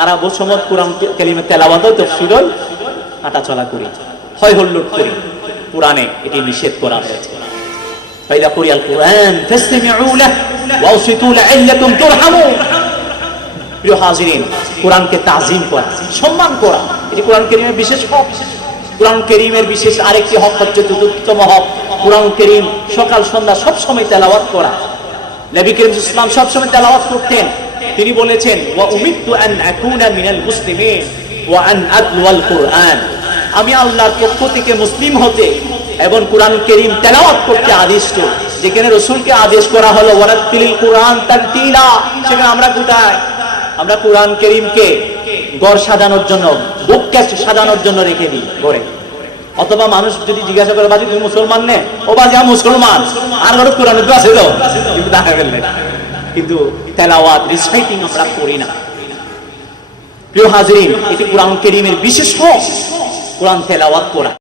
আর অবসমত কুরআন কালিমে তেলাওয়াত ও তাফসীর হাঁটা চলা করি, হয় হল্লুট করি, কুরআনে এটি নিষেধ করা হয়েছে। ফাইদা কুরিয়াল কুরআন ফাসতামিউ লাহু ওয়াসিতু লাআল্লাকুম তুরহামুন। প্রিয় হাজিরিন, কোরআনকে তাজিম করা, সম্মান করা, এটি কোরআন কারীমের বিশেষ হক। কোরআন কারীমের বিশেষ আরেকটি হক হচ্ছে চতুর্থতম হক, কোরআন কারীম সকাল সন্ধ্যা সব সময় তেলাওয়াত করা। নবী করিম সাল্লাল্লাহু আলাইহি ওয়াসাল্লাম সব সময় তেলাওয়াত করতেন। তিনি বলেছেন ওয়া উমিরতু আন আকুনা মিনাল মুসলিমিন ওয়া আন আতলুয়াল কুরআন, আমি আল্লাহর পক্ষ থেকে মুসলিম হতে এবং কোরআন কারীম তেলাওয়াত করতে আদিষ্ট। যেখানে রাসূলকে আদেশ করা হলো ওয়ারাতিলিল কুরআন তারতিলা, সেখানে আমরা কোথায়? আমরা কোরআন কারীমকে ঘর সাজানোর জন্য, বুককেস সাজানোর জন্য রেখে দিই ঘরে। অথবা মানুষ যদি জিজ্ঞাসা করে বাজি তুমি মুসলমান নে, ও বাজি আমি মুসলমান, আর ঘরে কোরআন তো আছে তো, কিন্তু দেখা গেল কিন্তু তেলাওয়াত রিসাইটিং আমরা করি না। প্রিয় হাজরিন, এটি কোরআন কারীমের বিশেষ হক, কোরআন তেলাওয়াত করা।